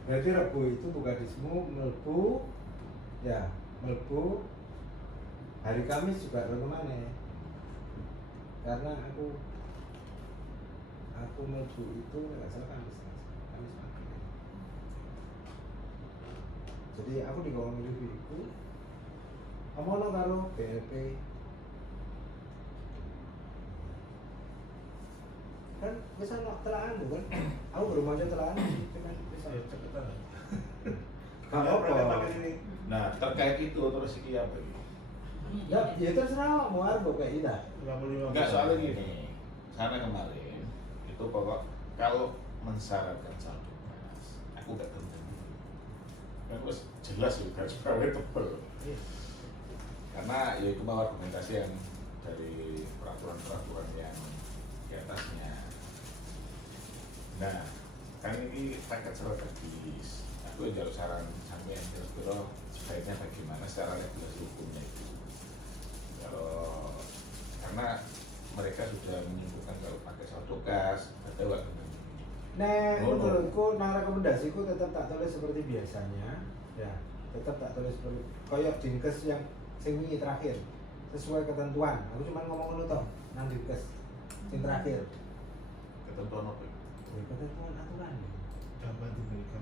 Berarti Rebu itu Bukadismu mlebu, ya mlebu. Hari Kamis juga ke mana? Karena aku mlebu itu nggak salah Kamis pagi. Jadi aku dikawal review itu, ngomong karo BLP. Kan bisa telahan tuh kan, aku baru mau telahan itu kan bisa cepetan. gak apa-apa. Nah, terkait itu terus iki apa iki? Ya terserah mau argo kayak itu. 55. Enggak, soalnya gini, sana kemarin itu pokok kalau mensyaratkan saldo mas, aku gak tahu. Kan terus jelas juga juga tebel. Karena ya itu mau argumentasi yang dari peraturan-peraturan yang di atasnya. Nah, kan ini paket strategis. Aku jauh saran sampai yang kira-kira sebaiknya bagaimana secara regulasi hukumnya itu. Kalau karena mereka sudah menyimpulkan kalau pakai saldo kas, ada waktu. Nah, menurutku nang rekomendasiku tetap tak tulis seperti biasanya, ya tetap tak tulis seperti koyok dinkes yang sing wingi terakhir sesuai ketentuan. Aku cuma ngomong dulu toh nang dinkes sing terakhir. Ketentuan apa? Ya ketentuan aturan. Dapat diberikan.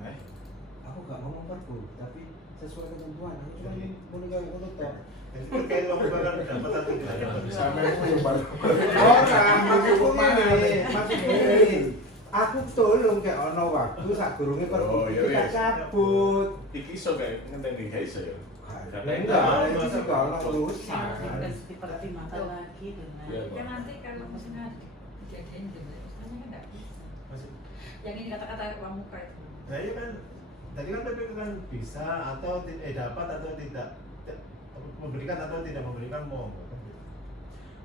Aku gak ngomong perbu, tapi sesuai ketentuan. Aku cuma Jadi- muni kaya ngono tok. Jadi terkait uang bulanan dapat atau tidak dapat. Sampai itu yang baru. Orang maksudku ngene, maksudku ngene. Aku tolong kayak ono waktu sak durunge perbu Oh, iya, kita iya. cabut. Iki iso kayak ngenteni gak iso ya. Karena Enggak, itu juga ono urusan. Harus dipertimbangkan lagi dengan Iya, Kan nanti kalau misalnya dijadiin gitu, misalnya kan nggak bisa. Masih- Yang ini kata-kata uang muka itu. Nah iya kan, tadi kan PP kan bisa atau dapat atau tidak memberikan atau tidak memberikan mau. Kan gitu.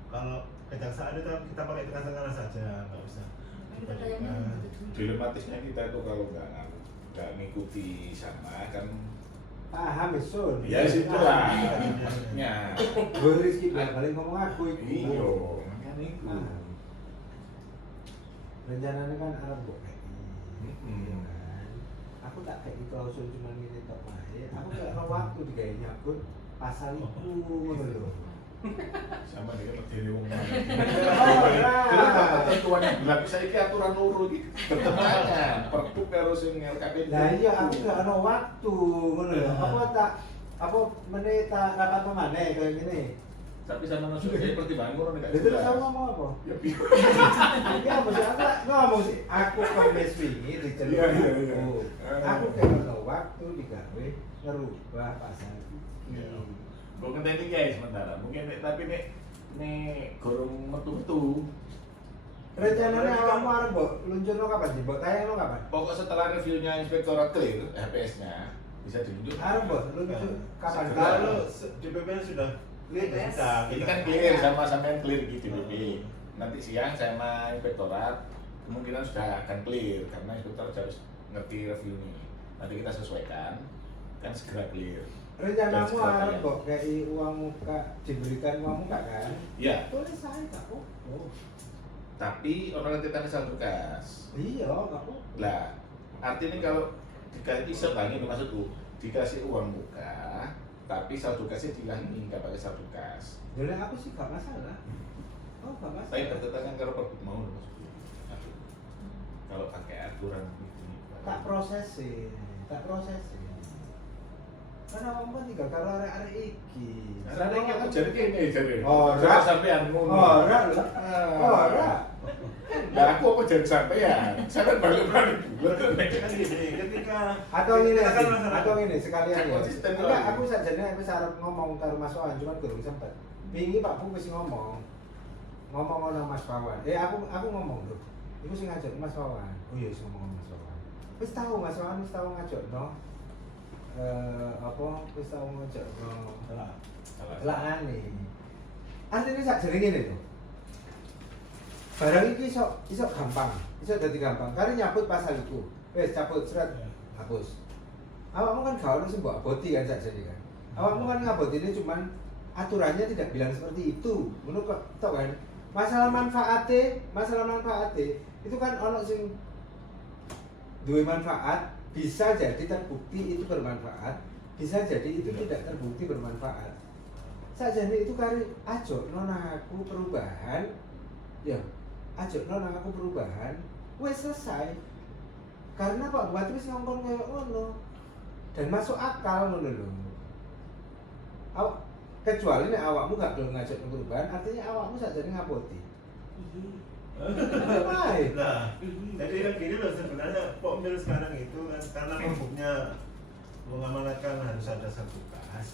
Kalau kejaksaan itu kita pakai keterangan saja, nggak usah. Kita tayangnya diberikan. gitu. dilematisnya kita itu kalau nggak ngikuti sama kan Paham besul. ya situlah ya Boris ki balik ngomong aku iku. iyo kan itu Paham. Rencananya kan arep mbok kayak Mm-mm. kan. Aku tak kayak klausul cuma ngene tok wae. Aku gak ono waktu digawe nyabut pasal iku ngono lho. sama dia berdiri wong lain. Oh, Itu lah. ketentuan yang berlaku saiki aturan loro iki bertentangan perpu karo sing LKPD. Lah iya aku gak ono waktu ngono lho. Apa meneh tak rapat pemane kaya ngene. Tapi sama nang saya pertimbangan ngono nek Lha terus aku ngomong apa? Ya piye? Ya mesti aku lak ngomong sih. Aku kemis wingi diceluk. Iya, iya, iya. Aku gak ono waktu digawe ngerubah pasal iki. Iya. Kok ngenteni guys sementara. Mungkin tapi nek gorong metu-metu Rencananya awakmu arep mbok luncurno kapan sih? Mbok tayangno kapan? pokok setelah reviewnya inspektorat clear HPS-nya bisa ditunjuk. Arep mbok luncur kapan? Segera. Kalau di PP sudah clear BPS. kita. Ini kan clear sama yang clear gitu BP. Nanti siang sama inspektorat kemungkinan sudah akan clear karena inspektorat harus ngerti review ini. Nanti kita sesuaikan kan segera clear. Rencanamu Dan arep segera mbok kei uang muka, diberikan uang muka kan? Ya, Boleh saya gak apa-apa. tapi orang titane saldo kas. Iya, gak apa-apa. Lah, artinya kalau dikasih sebangi maksudku dikasih uang muka tapi saldo kasnya dilangi nggak pakai saldo kas. Jadi aku sih gak masalah. Oh, gak masalah. Tapi bertentangan kalau perbu mau maksudku. Aduh. Kalau pakai aturan ini. Tak prosesin, tak prosesin. Karena kamu kan tinggal karo arek-arek iki. Karena ini aku jadi kene jadi. Ora. Sampean ngono. Ora lho. Ora. Lah aku apa jadi sampean? Sampean balik-balik. Kan gini, ketika Atau ini kita kan masalah- atau ini sekalian Kan ya. konsisten Enggak, lagi. aku sajane wis arep ngomong karo Mas Wawan, cuman durung sempet. Wingi Pak Bu wis ngomong. Ngomong ono Mas Wawan. Aku ngomong lho. Iku sing ngajak Mas Wawan. Oh iya wis ngomong Mas Wawan. Wis tahu Mas Wawan wis tahu ngajakno wis tahu ngajakno telakane. Artinya sakjane ngene lho. Barang iki iso gampang, iso dadi gampang. Kare nyabut pasal iku. Wis cabut surat hapus. Awakmu kan gak ono sing mbok aboti kan sakjane kan. Awakmu kan ngabotine cuman aturannya tidak bilang seperti itu. Ngono kok tok kan. Masalah manfaate itu kan ono sing duwe manfaat, bisa jadi terbukti itu bermanfaat, bisa jadi itu tidak terbukti bermanfaat. Sakjane itu kare ajokno nang aku perubahan. Ya, ajokno nang aku perubahan. Wes selesai. Karena Pak Bupati wis ngomong kayak ngono. Dan masuk akal ngono lho. Kecuali nek awakmu gak gelem ngajak perubahan, artinya awakmu sakjane ngapoti. Baik. Nah, jadi kan gini loh sebenarnya Pokmil sekarang itu kan karena hukumnya mengamanatkan harus ada satu kas.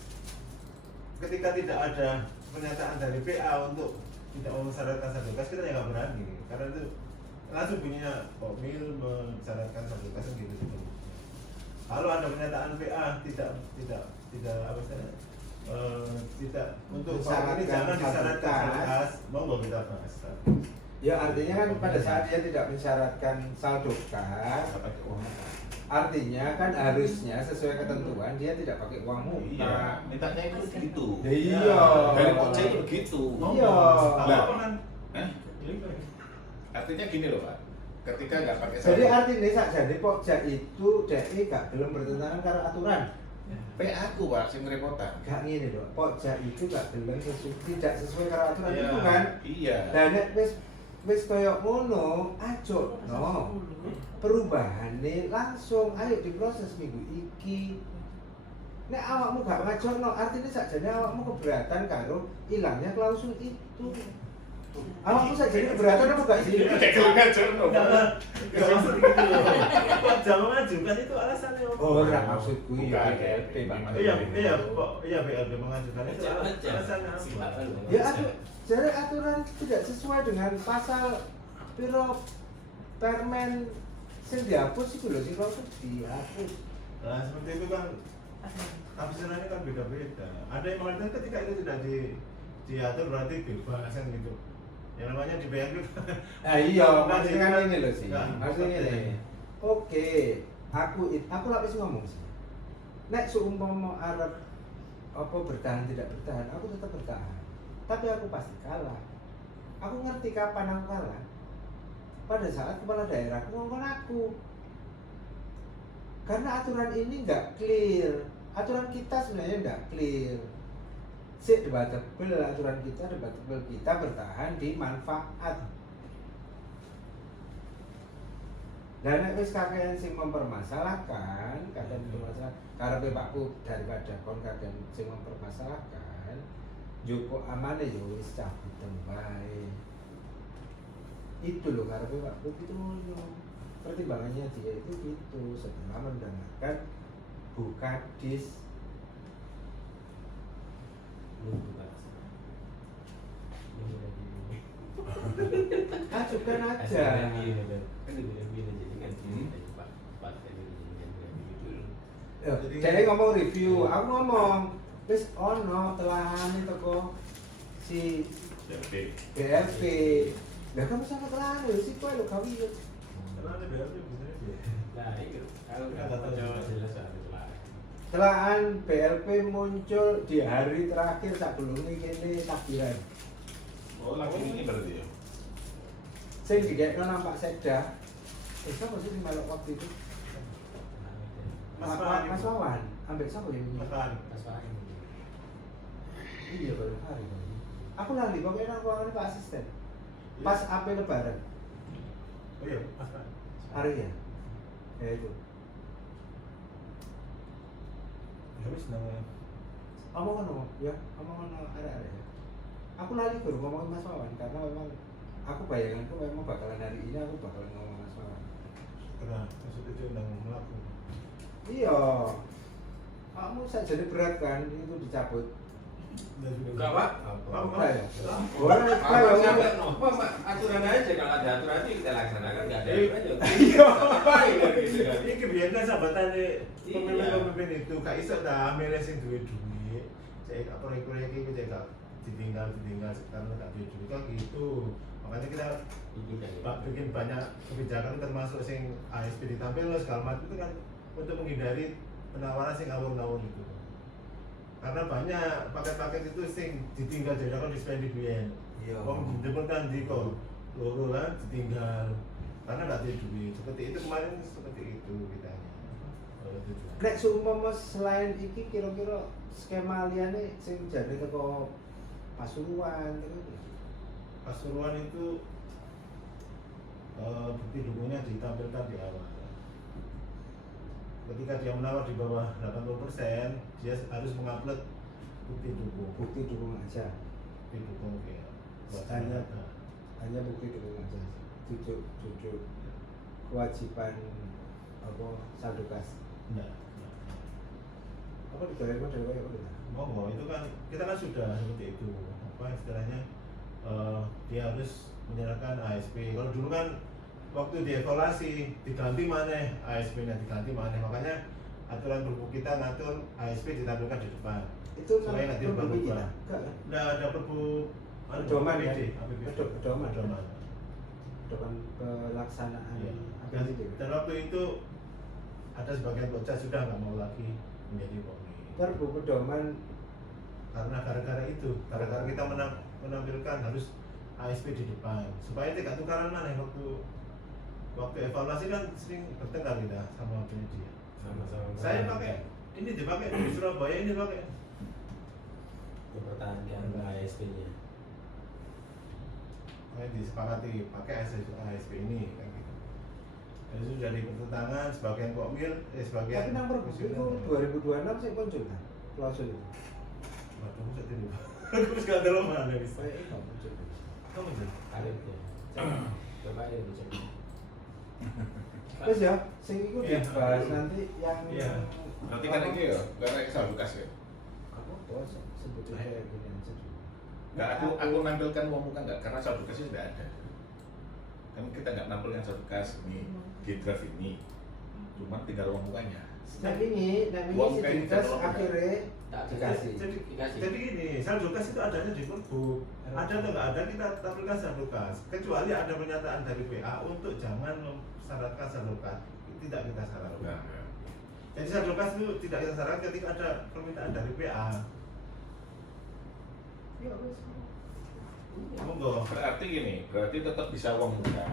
Ketika tidak ada pernyataan dari PA untuk tidak mensyaratkan satu kas, kita ya nggak berani karena itu langsung bunyinya Pokmil mensyaratkan satu kas gitu sebenarnya. Kalau ada pernyataan PA tidak apa istilahnya, tidak untuk Pak ini jangan disyaratkan satu kas, mau nggak kita bahas. Ya artinya kan pada saat dia tidak mensyaratkan saldo kas, pakai uang muka. artinya kan harusnya sesuai ketentuan dia tidak pakai uang muka. Iya, mintanya itu begitu. Iya. Dari pojok itu begitu. Iya. Lah, Apa kan? eh? Artinya gini loh Pak, ketika nggak pakai Jadi saldo, artinya sakjane pokja itu DE gak belum bertentangan karo aturan. PA aku Pak, sing repotan. Gak ngene lho, pokja itu gak belum tidak sesuai karo aturan Iya, itu kan. Iya. Lah nek wis wis kaya ngono, ajo no. Perubahane langsung, ayo diproses minggu iki. Nek awakmu gak ngajono, artinya sakjane awakmu keberatan karo ilangnya klausul itu. Awakmu sakjane keberatan apa gak sih? Kalau ngajak no. Gak maksud gitu loh. Kok jangan mengajukan itu alasannya apa? Oh, ora maksudku ya Bukan. BLP, Pak. Iya BLB mengajukan itu alasannya apa? Ya jadi aturan tidak sesuai dengan pasal piro permen sing dihapus itu loh sing klausul dihapus. Nah seperti itu kan tafsirannya kan beda-beda. Ada yang mengatakan ketika itu tidak diatur berarti bebas kan gitu. Yang namanya di BLB. Nah iya, maksudnya kan ini loh sih. Nah, Maksudnya ini. Oke, aku lagi ngomong sih. Nek seumpama Arab apa bertahan tidak bertahan, aku tetap bertahan. Tapi aku pasti kalah. Aku ngerti kapan aku kalah. Pada saat kepala daerah ngomong aku. Karena aturan ini nggak clear. Aturan kita sebenarnya nggak clear. Debatable aturan kita, debatable kita bertahan di manfaat. Dan nek wis kakean sing mempermasalahkan, kadang bermasalah karepe Pakku daripada kon kadang sing mempermasalahkan, Joko amane ya wis cabut wae. Itu loh karepe Pakku gitu loh. Pertimbangannya dia itu gitu setelah mendengarkan Bukadis. Ajukan aja. Jadi ngomong review, aku ngomong wis ono telahane teko si BLP. Lah kamu sama telahan lho sih kowe lho gawe yo. Karena ada BLB biasanya dia. Nah, itu kalau Nggak kata tahu Jawa juga. jelas harus lah. Telahan BLP muncul di hari terakhir sebelum kene takbiran. Oh, lagu ini berarti ya. Sing dikekno nampak sedah. Siapa sih sing melok waktu itu? Mas Wawan. Mas Wawan. Ambek sapa ya? Makan. Iya baru hari kan. Aku lali pokoknya nang ruangan Pak Asisten. Pas apa lebaran? Oh iya, makan. Hari ya? Ya itu. Ya wis nang Omong ono ya, omong ono arek-arek ya. Aku lali baru ngomongin Mas Wawan karena memang aku bayanganku memang bakalan hari ini aku bakalan ngomong Mas Wawan. karena maksud itu nang melaku. Iya. Kamu saya jadi berat kan itu dicabut. Enggak, Pak. Apa ya? Orang Boleh, sampai nopo, Pak. Aturan aja kalau ada aturan itu kita laksanakan, enggak ada aturan aja. Iya. Ini kebiasaan sahabatan Iya. pemimpin-pemimpin itu kak iso dah milih sing duwe duit. Cek apa proyek-proyek iki cek gak ditinggal sekarang gak duwe duit kan gitu. Makanya kita bikin banyak kebijakan termasuk sing ASP ditampil segala macam itu kan untuk menghindari penawaran sing ngawur-ngawur itu. Karena banyak paket-paket itu sing ditinggal jadi kan dispendi duit. Iya. Wong dijemput kan di kok loro lah ditinggal karena nggak ada duit. Seperti itu kemarin seperti itu kita. Nek seumpama selain iki kira-kira skema liyane sing jadi teko Pasuruan terus. Pasuruan itu bukti dukungnya ditampilkan di awal. Ketika dia menawar di bawah 80%, dia harus mengupload bukti dukung. Bukti dukung aja. Bukti dukung ya. Hanya bukti dukung aja. Jujur kewajiban apa saldo kas. Enggak. Apa digoreng model kayak gitu? Monggo itu kan kita kan sudah seperti itu. Apa istilahnya dia harus menyerahkan ASP. Kalau dulu kan waktu dievaluasi diganti mana ASP-nya diganti mana, makanya aturan perbu kita ngatur ASP ditampilkan di depan. Itu supaya nanti perbu berubah. kita. Enggak kan? Nggak ada perbu Pedoman ya? APBD. Pedoman. Pedoman. Dengan pelaksanaan Iya. apa Dan, gitu. dan waktu itu ada sebagian bocah sudah nggak mau lagi menjadi POMI. Perbu pedoman Karena gara-gara itu, gara-gara kita menampilkan harus ASP di depan supaya tidak tukaran mana waktu evaluasi kan sering bertengkar kita sama penyedia. Sama-sama. Saya pakai ini dipakai di Surabaya ini pakai. Mempertahankan ASP-nya. disepakati pakai ASP ini kan gitu. Dan itu sudah dipertentangan sebagian kokmil, sebagian Tapi nang Pergub itu 2026 sih muncul kan klausul itu. Waduh, saya tidak lupa. Aku suka ada lama ada di sana. Kayak itu muncul. Kamu sih? Karir ya. Coba ya dicek. Terus ya, sing iku Iya. dibahas nanti yang Iya. Berarti kan ini ya, karena Excel bekas ya. apa bos sebutnya kayak gini aja dulu. Nggak, aku nampilkan uang muka nggak, karena saldo kasnya sudah ada. Kan kita nggak nampilkan saldo kas ini di draft ini, cuman tinggal uang mukanya. Nah ini Uang si kayak Dinkes gitu, akhirnya Tak dikasih. Jadi gini, saldo kas itu adanya di Pergub. Ada atau nggak ada kita tampilkan saldo kas. Kecuali ada pernyataan dari PA untuk jangan mensyaratkan saldo kas. Tidak kita syaratkan. Nah, Jadi saldo kas itu tidak kita syaratkan ketika ada permintaan dari PA. Ya wes. Monggo. berarti gini, berarti tetap bisa uang muka.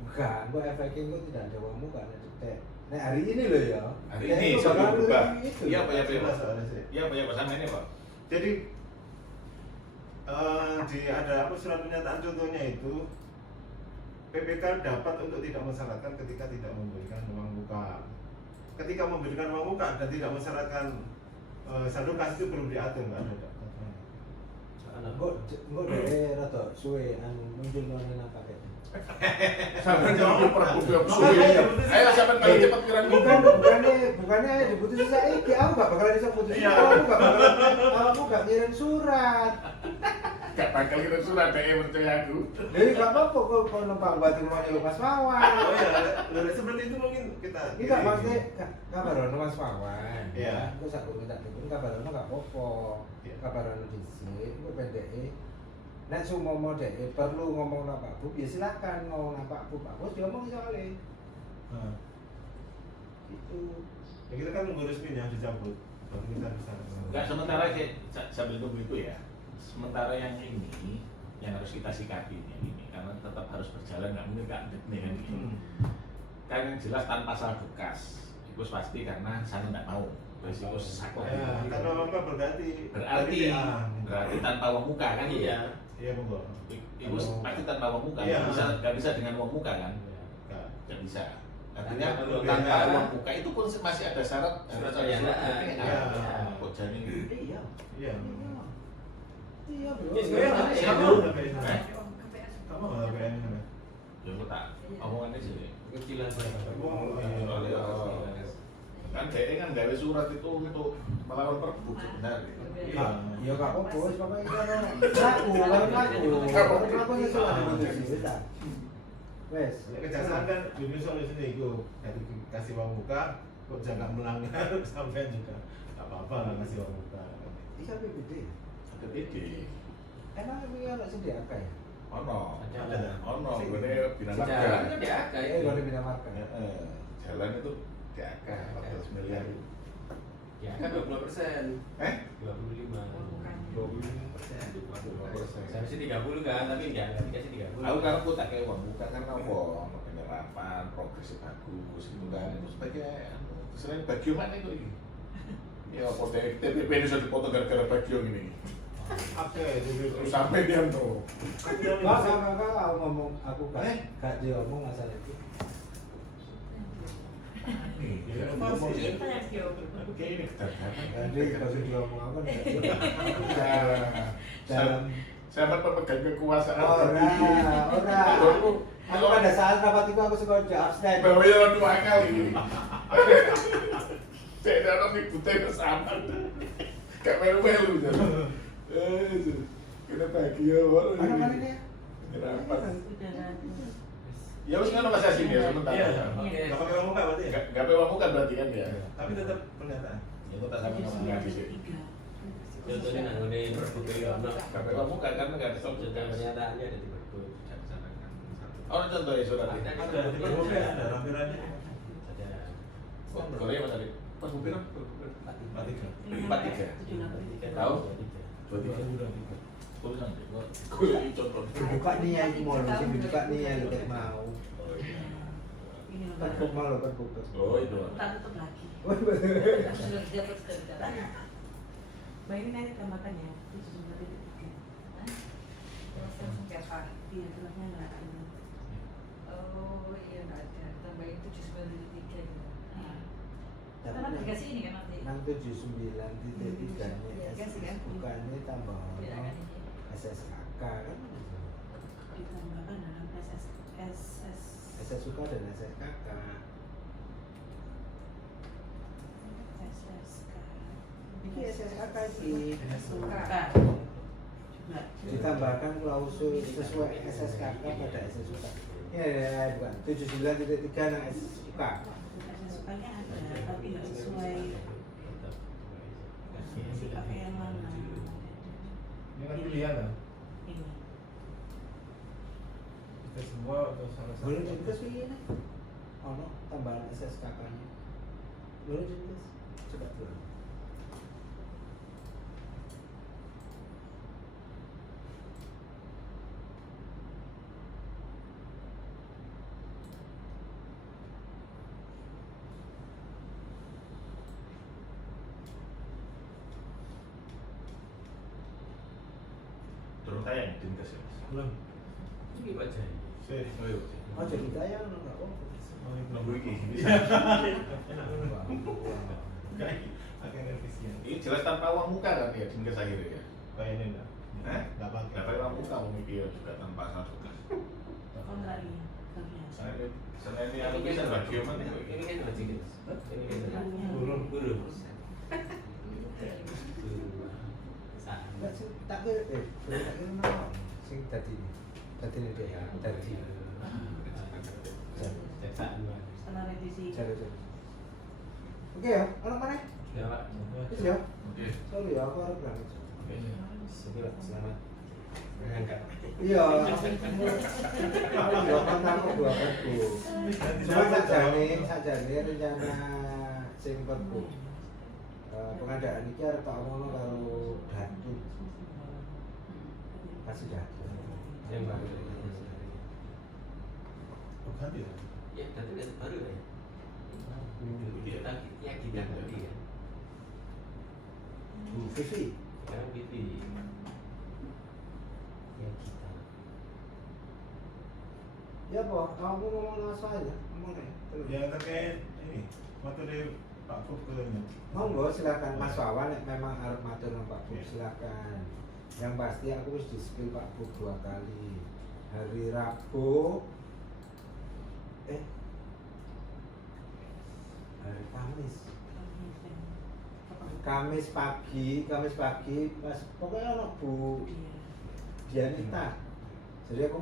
Bukan, gua efeknya gua tidak ada uang muka ada cetek. Nah hari ini loh ya. Hari Ya, ini itu sebelum bakal berubah. itu. Iya Pak, iya Pak. Jelas soalnya sih. Iya Pak, ya Pak, sama ini Pak. Jadi ada apa surat pernyataan contohnya itu PPK dapat untuk tidak mensyaratkan ketika tidak memberikan uang muka. Ketika memberikan uang muka dan tidak mensyaratkan saldo kas itu belum diatur, nggak ada. Anak Gua dari rada suwe anu muncul nang paket. Sampai jauh Pergub yang suwe. Ayo sampai paling cepat kiran Bukannya diputusin saiki, aku gak bakalan bisa putusin. Iya. Aku gak ngirim surat. Gak bakal kirim surat deh, percaya aku. Jadi gak apa-apa kok numpang buat rumahnya Mas Wawan. Oh ya, dari seperti itu mungkin kita. Ini gak maksudnya kabarono Mas Wawan. Iya. Aku sak minta dukun kabarono gak apa-apa. Iya. Kabarono dhisik, iku pendeke. Nek sumomo dek perlu ngomong sama Pak Bu, ya silakan ngomong sama Pak Bu. Pak Bos diomong soalnya. Nah, Gitu. ya kita kan nunggu resminya dicabut. Baru kita bisa. Enggak, sementara sambil tunggu itu ya. Sementara yang ini yang harus kita sikapi ini karena tetap harus berjalan, nggak mungkin nggak dengan ini. Kan yang jelas tanpa saldo kas itu pasti karena saya nggak mau resiko sakit. Ya, karena apa berganti. Berarti tanpa uang muka kan iya. Iya monggo. Itu pasti tanpa uang muka, Iya. nggak bisa dengan uang muka kan? Nggak bisa. Artinya Tanpa tanpa uang uang muka itu pun masih ada syarat Surat ada pernyataan. PPA. Iya. Kok jadi Iya. Iya. Iya, Bro. Ya, sebenarnya Iya. masih Kamu ada. nggak kayak sana? Kamu nggak kayak sana? ya aku tak omongannya sih. Kecilan saya. Oh, iya. Kan DE kan gawe surat itu untuk melawan Pergub sebenarnya. Iya. Ya gak apa-apa, wis pokoknya kalau laku ya sudah diputusin wis ta. Wes. Ya, kejaksaan kan dulu solusinya itu dari kasih uang muka kok jangan melanggar sampai juga nggak apa-apa nggak kasih uang muka. Iki apa gede? Ada PD. Emang ini anak sendiri apa ya? Ono. Ada. Ono gue bina Jalan marga. kan dia agak Eh, kalau bina marka. Jalan itu DAK 14 miliar. Ya kan 20%. 25. 25%. Seharusnya 30 kan, tapi enggak dikasih 30. Aku kan aku tak kayak uang bukan karena apa? Ono penyerapan, progresnya bagus gitu kan. Itu sebagai selain bagio mana itu ini? Ya apa TPP ini sudah dipotong gara-gara bagio ini. Oke, Terus sampai dia tuh. Pak, aku ngomong aku gak diomong masalah itu. Inovasi. Oke ini kedatangan. Jadi kalau diomong aku enggak dalam Saya pemegang kekuasaan. ora. Aku pada saat rapat itu aku sengaja abstain. Bahwa ya dua kali. Saya dalam ikutin sama. Gak melu-melu jadi. Kena bahagia orang. Mana kali ini? Rapat. Udah Ya wis ngono Mas Yasin ya sementara. Iya, nggak pakai uang muka berarti ya? Gak pewa muka berarti kan ya. Tapi tetap pernyataan. Ya kok tak sama-sama ngaji sih. Contohnya nang ngene Pergub iki ono. Gak pewa muka karena gak ada Contoh contoh. pernyataannya ada di Pergub. Oh contohnya surat ini. Ada di Pergub ya, ada lampirannya. Ada. Oh, kalau ya Mas Ali. Pas mungkin apa? 43. Tahu? 23. Tulisan deh. Kuliah contoh. Buka nih yang mau sih, buka nih yang kita mau. Pergub mau loh, pergub. Oh itu. Tak tutup lagi. Sudah dapat segala. Mbak ini nanti tambahkan ya. Itu sudah tiga. Iya, 79.3 nya Iya, sih, kan? bukannya tambah Iya, kan ini. SSKK kan ditambahkan dalam SSS SSUK dan SSKK SSK ini SSKK ini suka juga ditambahkan klausul sesuai SSKK pada SSUK ya bukan 79.3 nah SSUK SSK-nya ada tapi nggak sesuai pakai yang mana Ini kan pilihan kan? ini Kita semua atau salah satu? boleh dites ini ono tambahan SSKK nya boleh dites coba dulu Turun tayang Dinkes ya Mas. Belum. Ini Pak Jai. Saya. Oh iya. oh jadi tayang enggak apa Oh, ini Nunggu iki. Pakai revisi ya. Ini jelas tanpa uang muka kan ya Dinkes akhirnya ya. Kayaknya enggak. Hah? Enggak pakai. Nggak pakai uang muka mau mikir juga tanpa sarkas. kontranya bagian Saya ini aku bisa bagi mana Ini kan Pak Jai. Ini kan Burung. burung. enggak sih tak boleh tak kira nama sing tadi ini dia tadi setelah revisi cari oke ya anak mana Ya Pak. itu ya Oke. sorry ya aku harus berangkat Oke Pak, selamat mengangkat. iya aku kan aku dua perbu cuma sajane rencana sing perbu pengadaan ini harus tak omongno karo Datu kasih Datu yang baru Oh, ganti ya? Ya, tapi kan baru ya. Kita ya kita tadi ya. Bu Vivi Sekarang Vivi. Ya kita. ya po kamu ngomong apa aja ngomong ya terus Yang terkait ini materi Pak Pub katanya. monggo silakan Mas Wawan nek memang arep matur nang Pak Bub silakan. Yang pasti aku wis di-spill Pak Bub 2 kali. Hari Rabu hari Kamis pagi pas pokoknya ono Bu Dianita. Jadi aku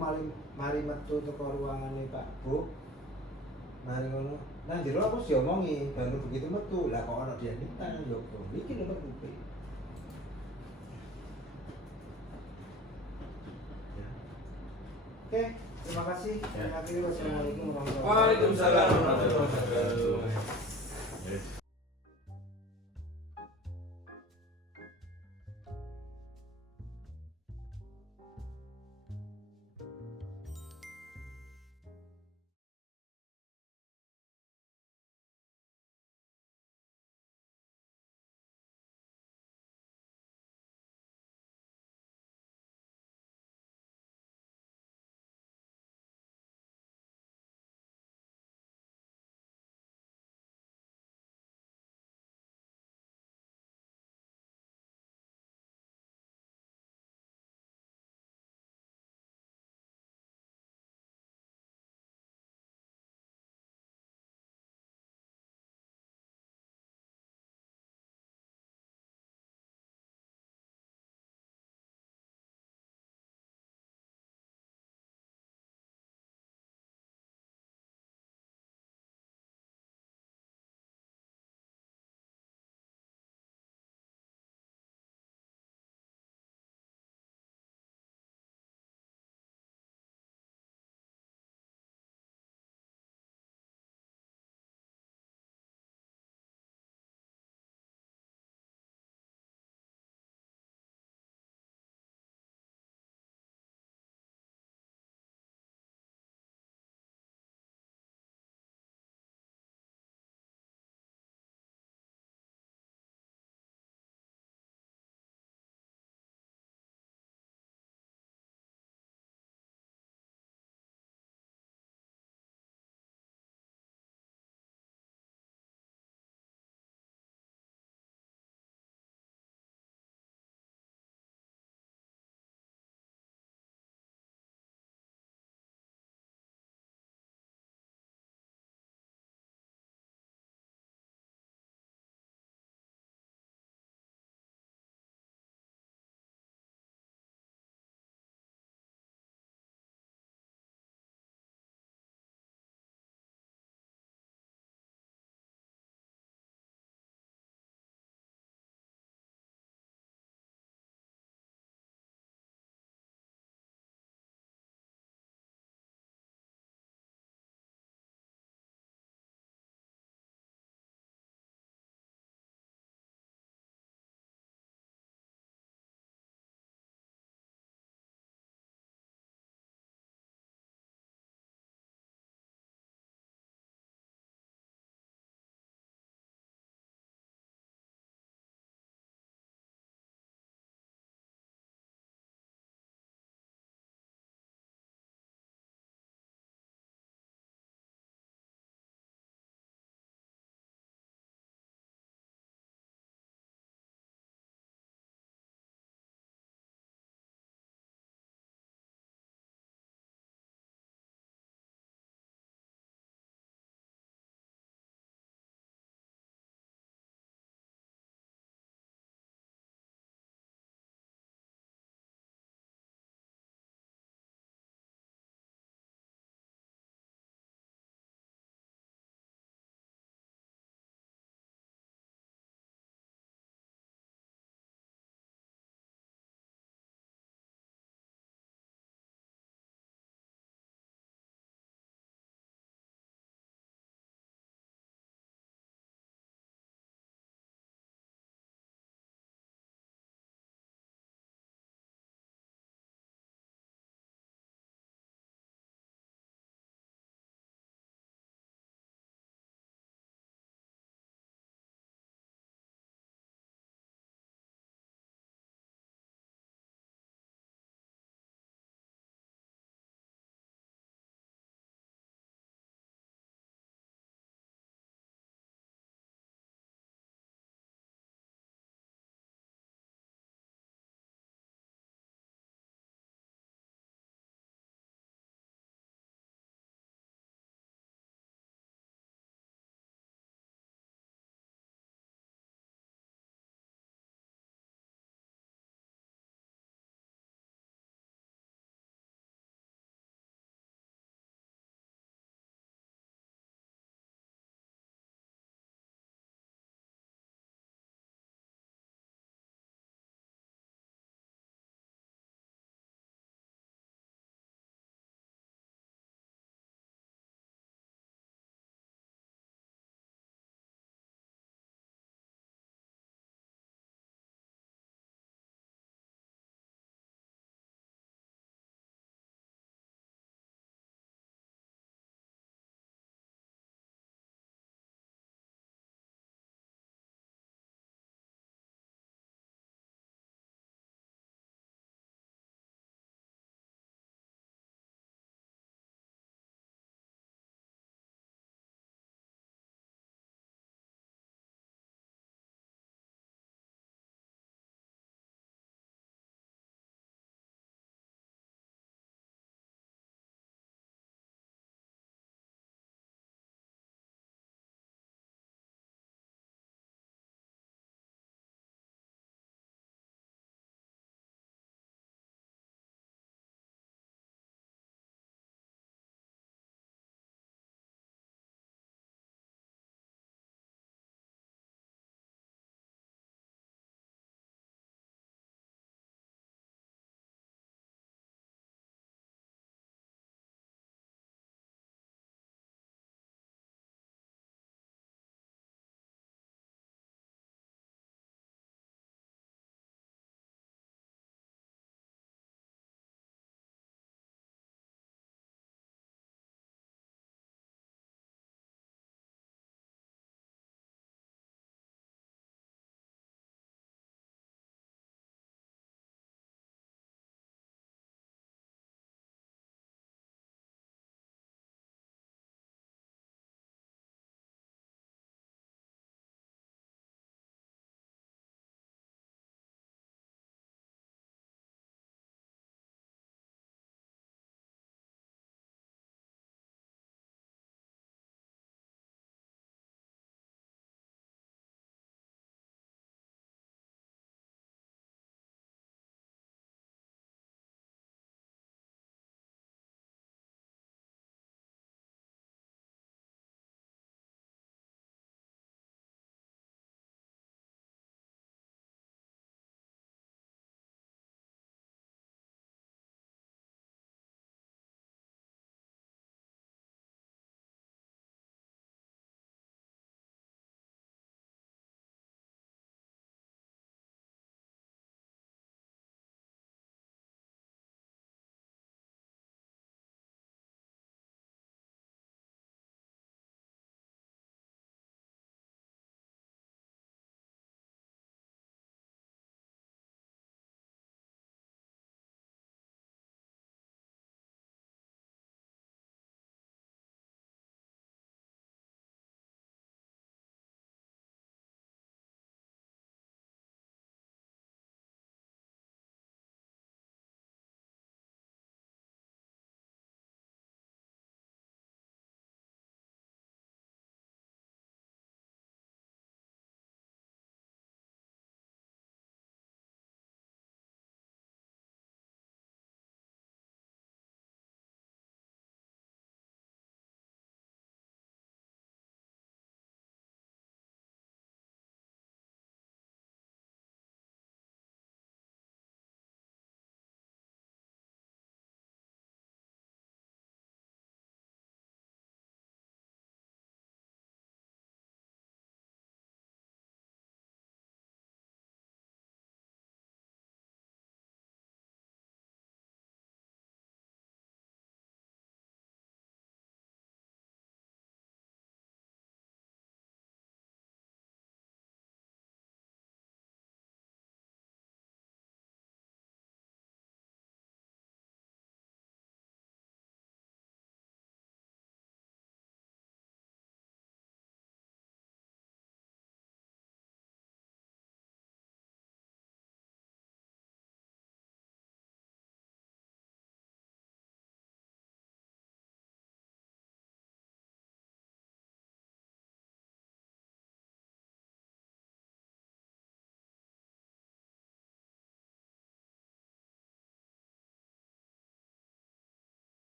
mari metu teko ruangane Pak Bub. Mari ngono. Nah, jero aku sih omongi, baru begitu metu, lah kok ono Dianita nang yo. Iki nomor buku. Ya. Oke, terima kasih. Terima kasih. Wassalamualaikum warahmatullahi wabarakatuh. Waalaikumsalam warahmatullahi wabarakatuh.